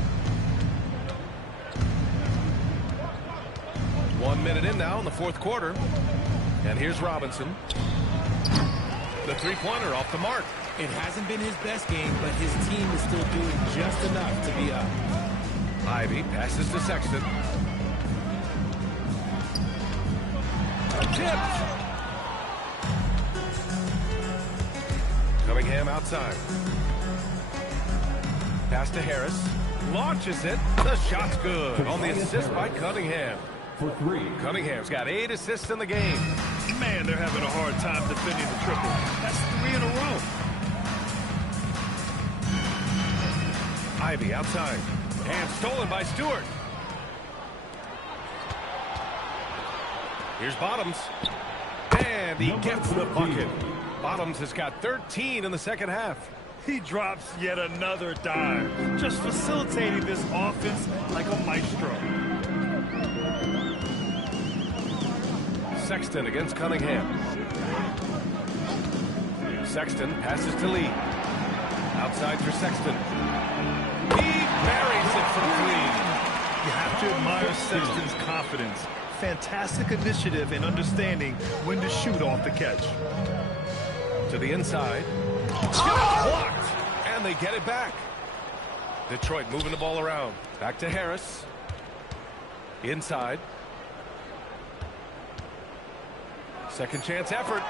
1 minute in now in the fourth quarter. And here's Robinson. The three-pointer off the mark. It hasn't been his best game, but his team is still doing just enough to be up. Ivy passes to Sexton. Tipped. Cunningham outside. Pass to Harris. Launches it. The shot's good on the assist by Cunningham. For 3. Cunningham's got 8 assists in the game. Man, they're having a hard time defending the triple. That's 3 in a row. Ivy outside. And stolen by Stewart. Here's Bottoms. And he gets the bucket. Bottoms has got 13 in the second half. He drops yet another dime, just facilitating this offense like a maestro. Sexton against Cunningham. Sexton passes to Lee. Outside for Sexton. He buries it from 3. You have to admire Sexton's confidence. Fantastic initiative and understanding when to shoot off the catch. To the inside. Blocked. And they get it back. Detroit moving the ball around. Back to Harris. Inside. Second chance effort.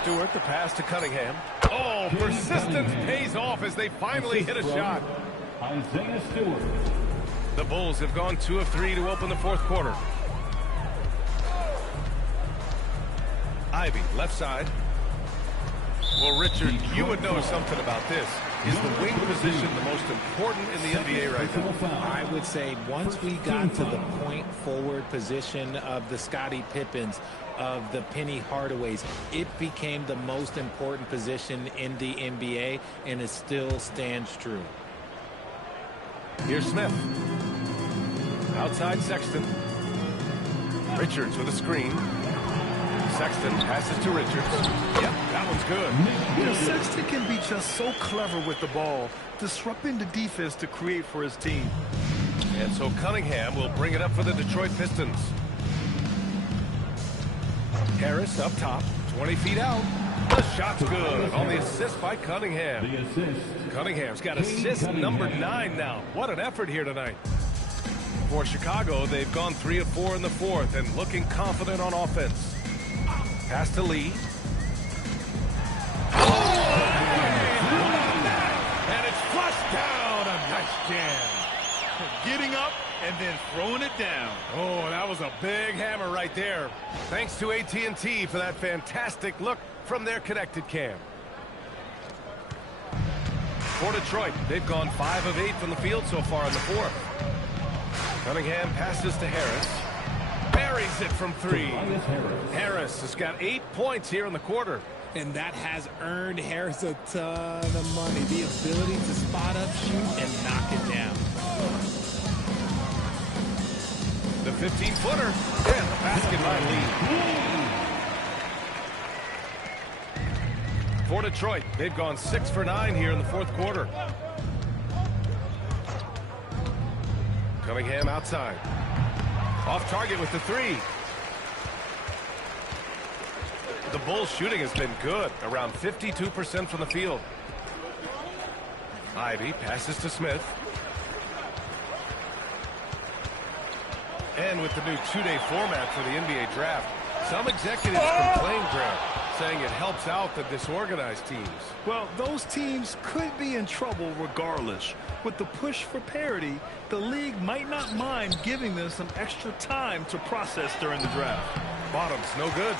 Stewart, the pass to Cunningham. Oh, persistence pays off as they finally hit a shot. Isaiah Stewart. The Bulls have gone 2 of 3 to open the fourth quarter. Ivy, left side. Well, Richard, you would know something about this. Is the wing position the most important in the NBA right now? I would say once we got to the point forward position of the Scottie Pippens, of the Penny Hardaways, it became the most important position in the NBA, and it still stands true. Here's Smith. Outside Sexton. Richards with a screen. Sexton passes to Richards. Yep, that one's good. You know, Sexton can be just so clever with the ball, disrupting the defense to create for his team. And so Cunningham will bring it up for the Detroit Pistons. Harris up top, 20 feet out. The shot's good on the assist by Cunningham. The assist. Cunningham's got assist number 9 now. What an effort here tonight. For Chicago, they've gone 3 of 4 in the fourth and looking confident on offense. Pass to Lee. And it's flushed down. A nice jam. Getting up and then throwing it down. Oh, that was a big hammer right there. Thanks to AT&T for that fantastic look from their connected cam. For Detroit, they've gone 5 of 8 from the field so far in the fourth. Cunningham passes to Harris. Buries it from 3. Harris has got 8 points here in the quarter. And that has earned Harris a ton of money. The ability to spot up, shoot, and knock it down. The 15-footer and the basket by Lee. For Detroit, they've gone 6 for 9 here in the fourth quarter. Cunningham outside. Off target with the 3. The Bulls' shooting has been good, around 52% from the field. Ivy passes to Smith. And with the new 2-day format for the NBA draft, some executives complain, Grant, saying it helps out the disorganized teams. Well, those teams could be in trouble regardless. With the push for parity, the league might not mind giving them some extra time to process during the draft. Bottoms, no good.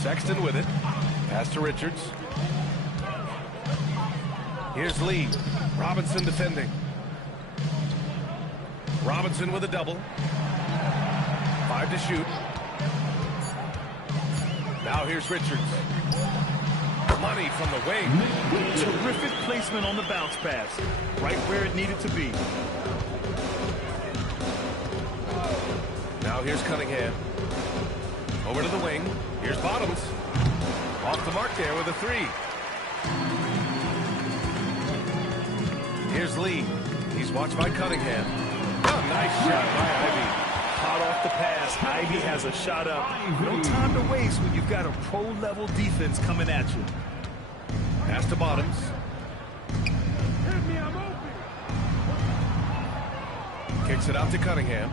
Sexton with it. Pass to Richards. Here's Lee. Robinson defending. Robinson with a double. 5 to shoot. Now here's Richards. Money from the wing. Terrific placement on the bounce pass. Right where it needed to be. Now here's Cunningham. Over to the wing. Here's Bottoms. Off the mark there with a 3. Here's Lee. He's watched by Cunningham. Oh, nice shot by Ivy. Hot off the pass. Ivy has a shot up. No time to waste when you've got a pro-level defense coming at you. Pass to Bottoms. Kicks it out to Cunningham.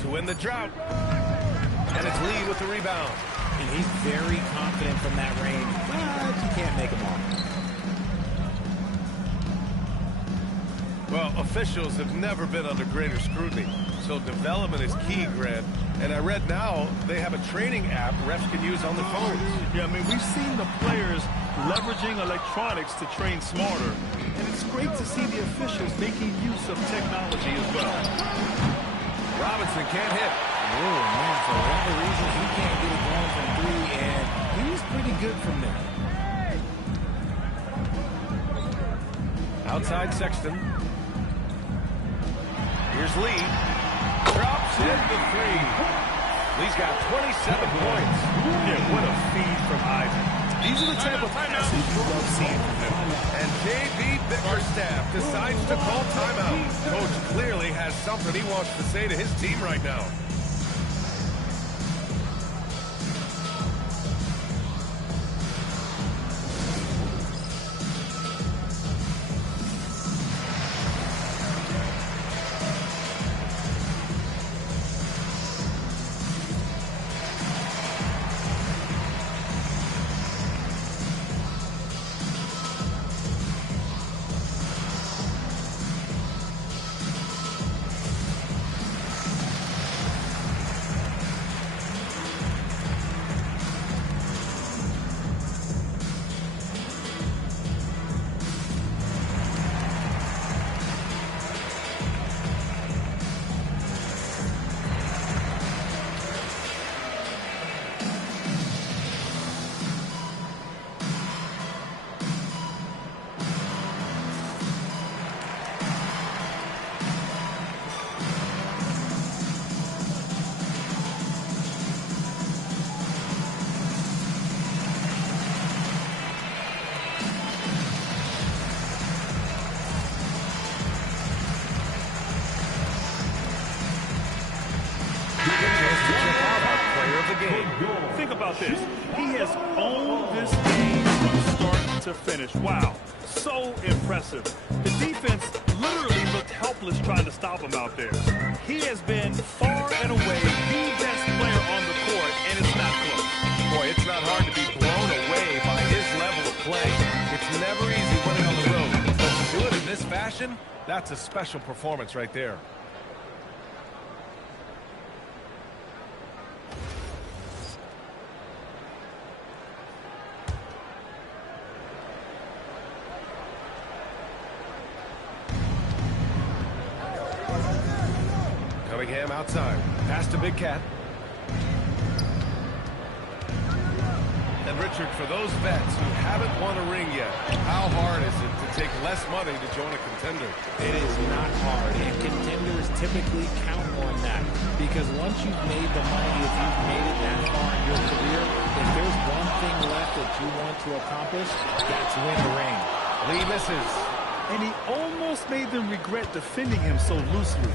To win the drought. And it's Lee with the rebound. And he's very confident from that range, but you can't make him all. Well, officials have never been under greater scrutiny, so development is key, Grant. And I read now they have a training app refs can use on their phones. Yeah, I mean, we've seen the players leveraging electronics to train smarter, and it's great to see the officials making use of technology as well. Robinson can't hit. Oh, man, for whatever reason, he can't get it going from 3, and he's pretty good from there. Outside Sexton. Here's Lee. Drops in the 3. Lee's got 27 points. Yeah, what a feed from Ivy. These are the type of passes you love seeing from him. And J.B. Bickerstaff decides to call timeout. Coach clearly has something he wants to say to his team right now. of the game. Think about this. He has owned this game from start to finish. Wow, so impressive. The defense literally looked helpless trying to stop him out there. He has been far and away the best player on the court, and it's not close. Boy, it's not hard to be blown away by his level of play. It's never easy winning on the road. But to do it in this fashion, that's a special performance right there. Cunningham outside. Pass to Big Cat. And Richard, for those vets who haven't won a ring yet, how hard is it to take less money to join a contender? It is not hard, and contenders typically count on that. Because once you've made the money, if you've made it that far in your career, if there's one thing left that you want to accomplish, that's win the ring. Lee misses. And he almost made them regret defending him so loosely.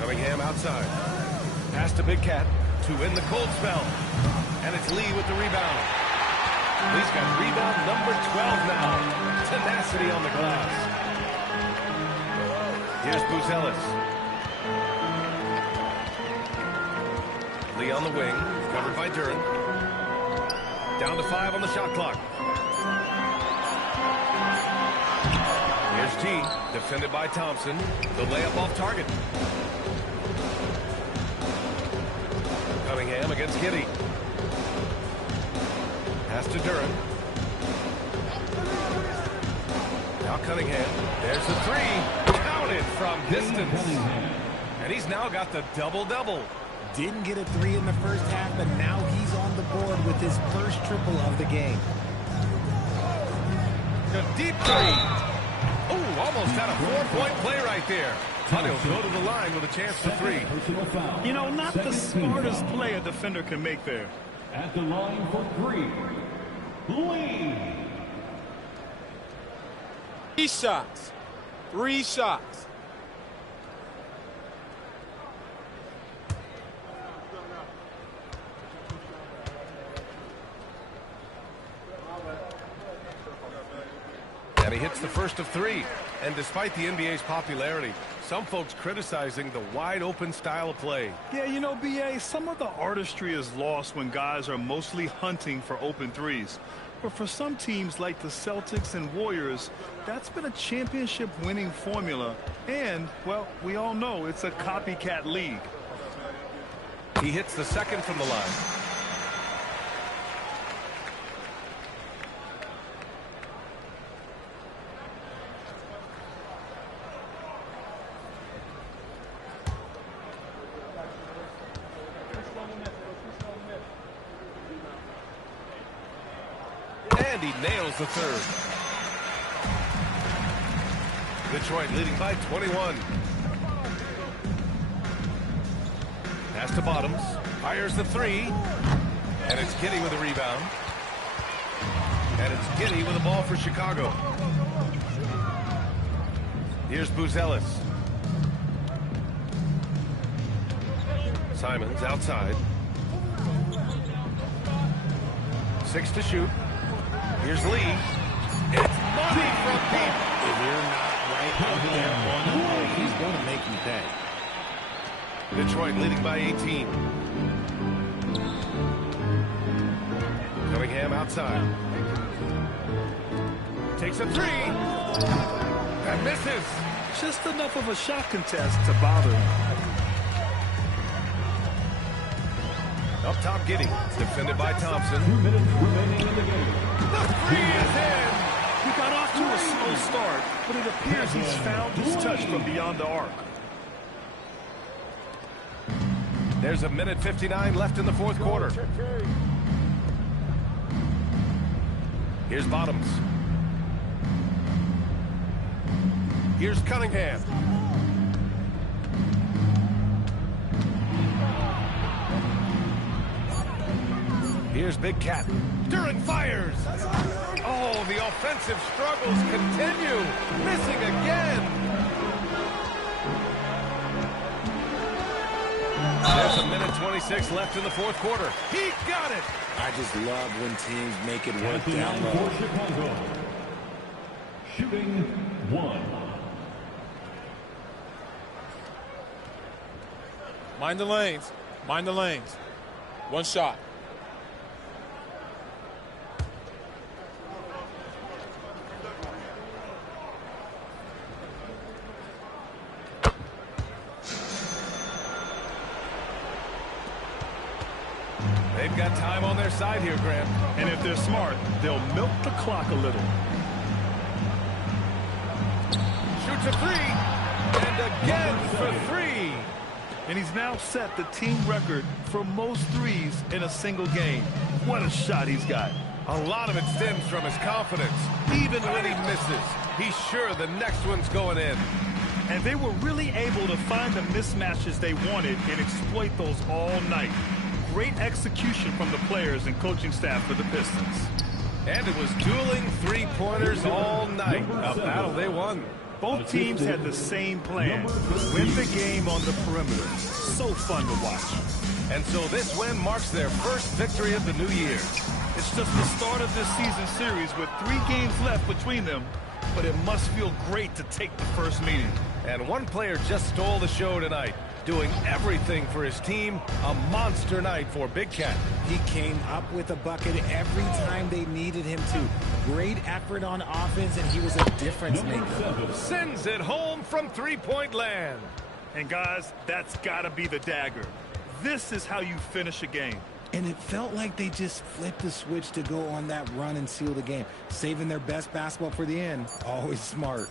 Cunningham outside. Pass to Big Cat to win the cold spell. And it's Lee with the rebound. Lee's got rebound number 12 now. Tenacity on the glass. Here's Buzelis. Lee on the wing, covered by Duren. Down to 5 on the shot clock. Here's G, defended by Thompson. The layup off target. Cunningham against Giddey. Pass to Duren. Now Cunningham. There's the three. Counted from distance. And he's now got the double-double. Didn't get a three in the first half, but now he's on the board with his first triple of the game. The deep three. Oh, almost had a 4-point play right there. But he'll go to the line with a chance for three. You know, not the smartest play a defender can make there. At the line for three, Lee. 3 shots. 3 shots. And he hits the first of 3. And despite the NBA's popularity, some folks criticizing the wide-open style of play. Yeah, you know, B.A., some of the artistry is lost when guys are mostly hunting for open threes. But for some teams like the Celtics and Warriors, that's been a championship-winning formula. And, well, we all know it's a copycat league. He hits the second from the line. And he nails the third. Detroit leading by 21. Pass to Bottoms. Fires the three. And it's Giddey with a rebound. And it's Giddey with a ball for Chicago. Here's Buzelis. Simons outside. 6 to shoot. Here's Lee. It's money from deep. If you're not right out there on the ball, he's going to make you pay. Detroit leading by 18. Cunningham outside. Takes a three. And misses. Just enough of a shot contest to bother him. Up top, Giddey. Defended by Thompson. 2 minutes remaining in the game. The three is in. He got off to a slow start, but it appears he's found his touch from beyond the arc. There's a minute 59 left in the fourth quarter. Here's Bottoms. Here's Cunningham. Here's Big Cat. Duren fires. Oh, the offensive struggles continue. Missing again. There's a minute 26 left in the fourth quarter. He got it. I just love when teams make it work At the down line low. for Chicago, shooting 1. Mind the lanes. Mind the lanes. One shot. They've got time on their side here, Grant. And if they're smart, they'll milk the clock a little. Shoots a three. And again for three. And he's now set the team record for most threes in a single game. What a shot he's got. A lot of it stems from his confidence. Even when he misses, he's sure the next one's going in. And they were really able to find the mismatches they wanted and exploit those all night. Great execution from the players and coaching staff for the Pistons. And it was dueling three-pointers all night. A battle they won. Both teams had the same plan. Win the game on the perimeter. So fun to watch. And so this win marks their first victory of the new year. It's just the start of this season series with 3 games left between them, but it must feel great to take the first meeting. And one player just stole the show tonight, doing everything for his team. A monster night for Big Cat. He came up with a bucket every time they needed him to. Great effort on offense, and he was a difference maker. Sends it home from three-point land. And guys, that's got to be the dagger. This is how you finish a game. And it felt like they just flipped the switch to go on that run and seal the game. Saving their best basketball for the end. Always smart.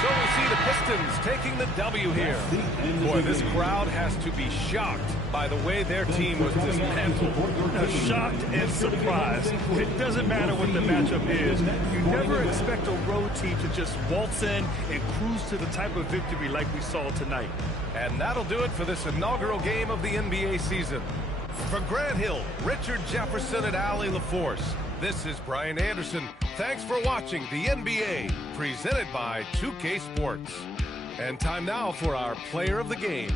So we see the Pistons taking the W here. Boy, this crowd has to be shocked by the way their team was dismantled. Shocked and surprised. It doesn't matter what the matchup is. You never expect a road team to just waltz in and cruise to the type of victory like we saw tonight. And that'll do it for this inaugural game of the NBA season. For Grant Hill, Richard Jefferson, and Allie LaForce, this is Brian Anderson. Thanks for watching the NBA, presented by 2K Sports. And time now for our player of the game.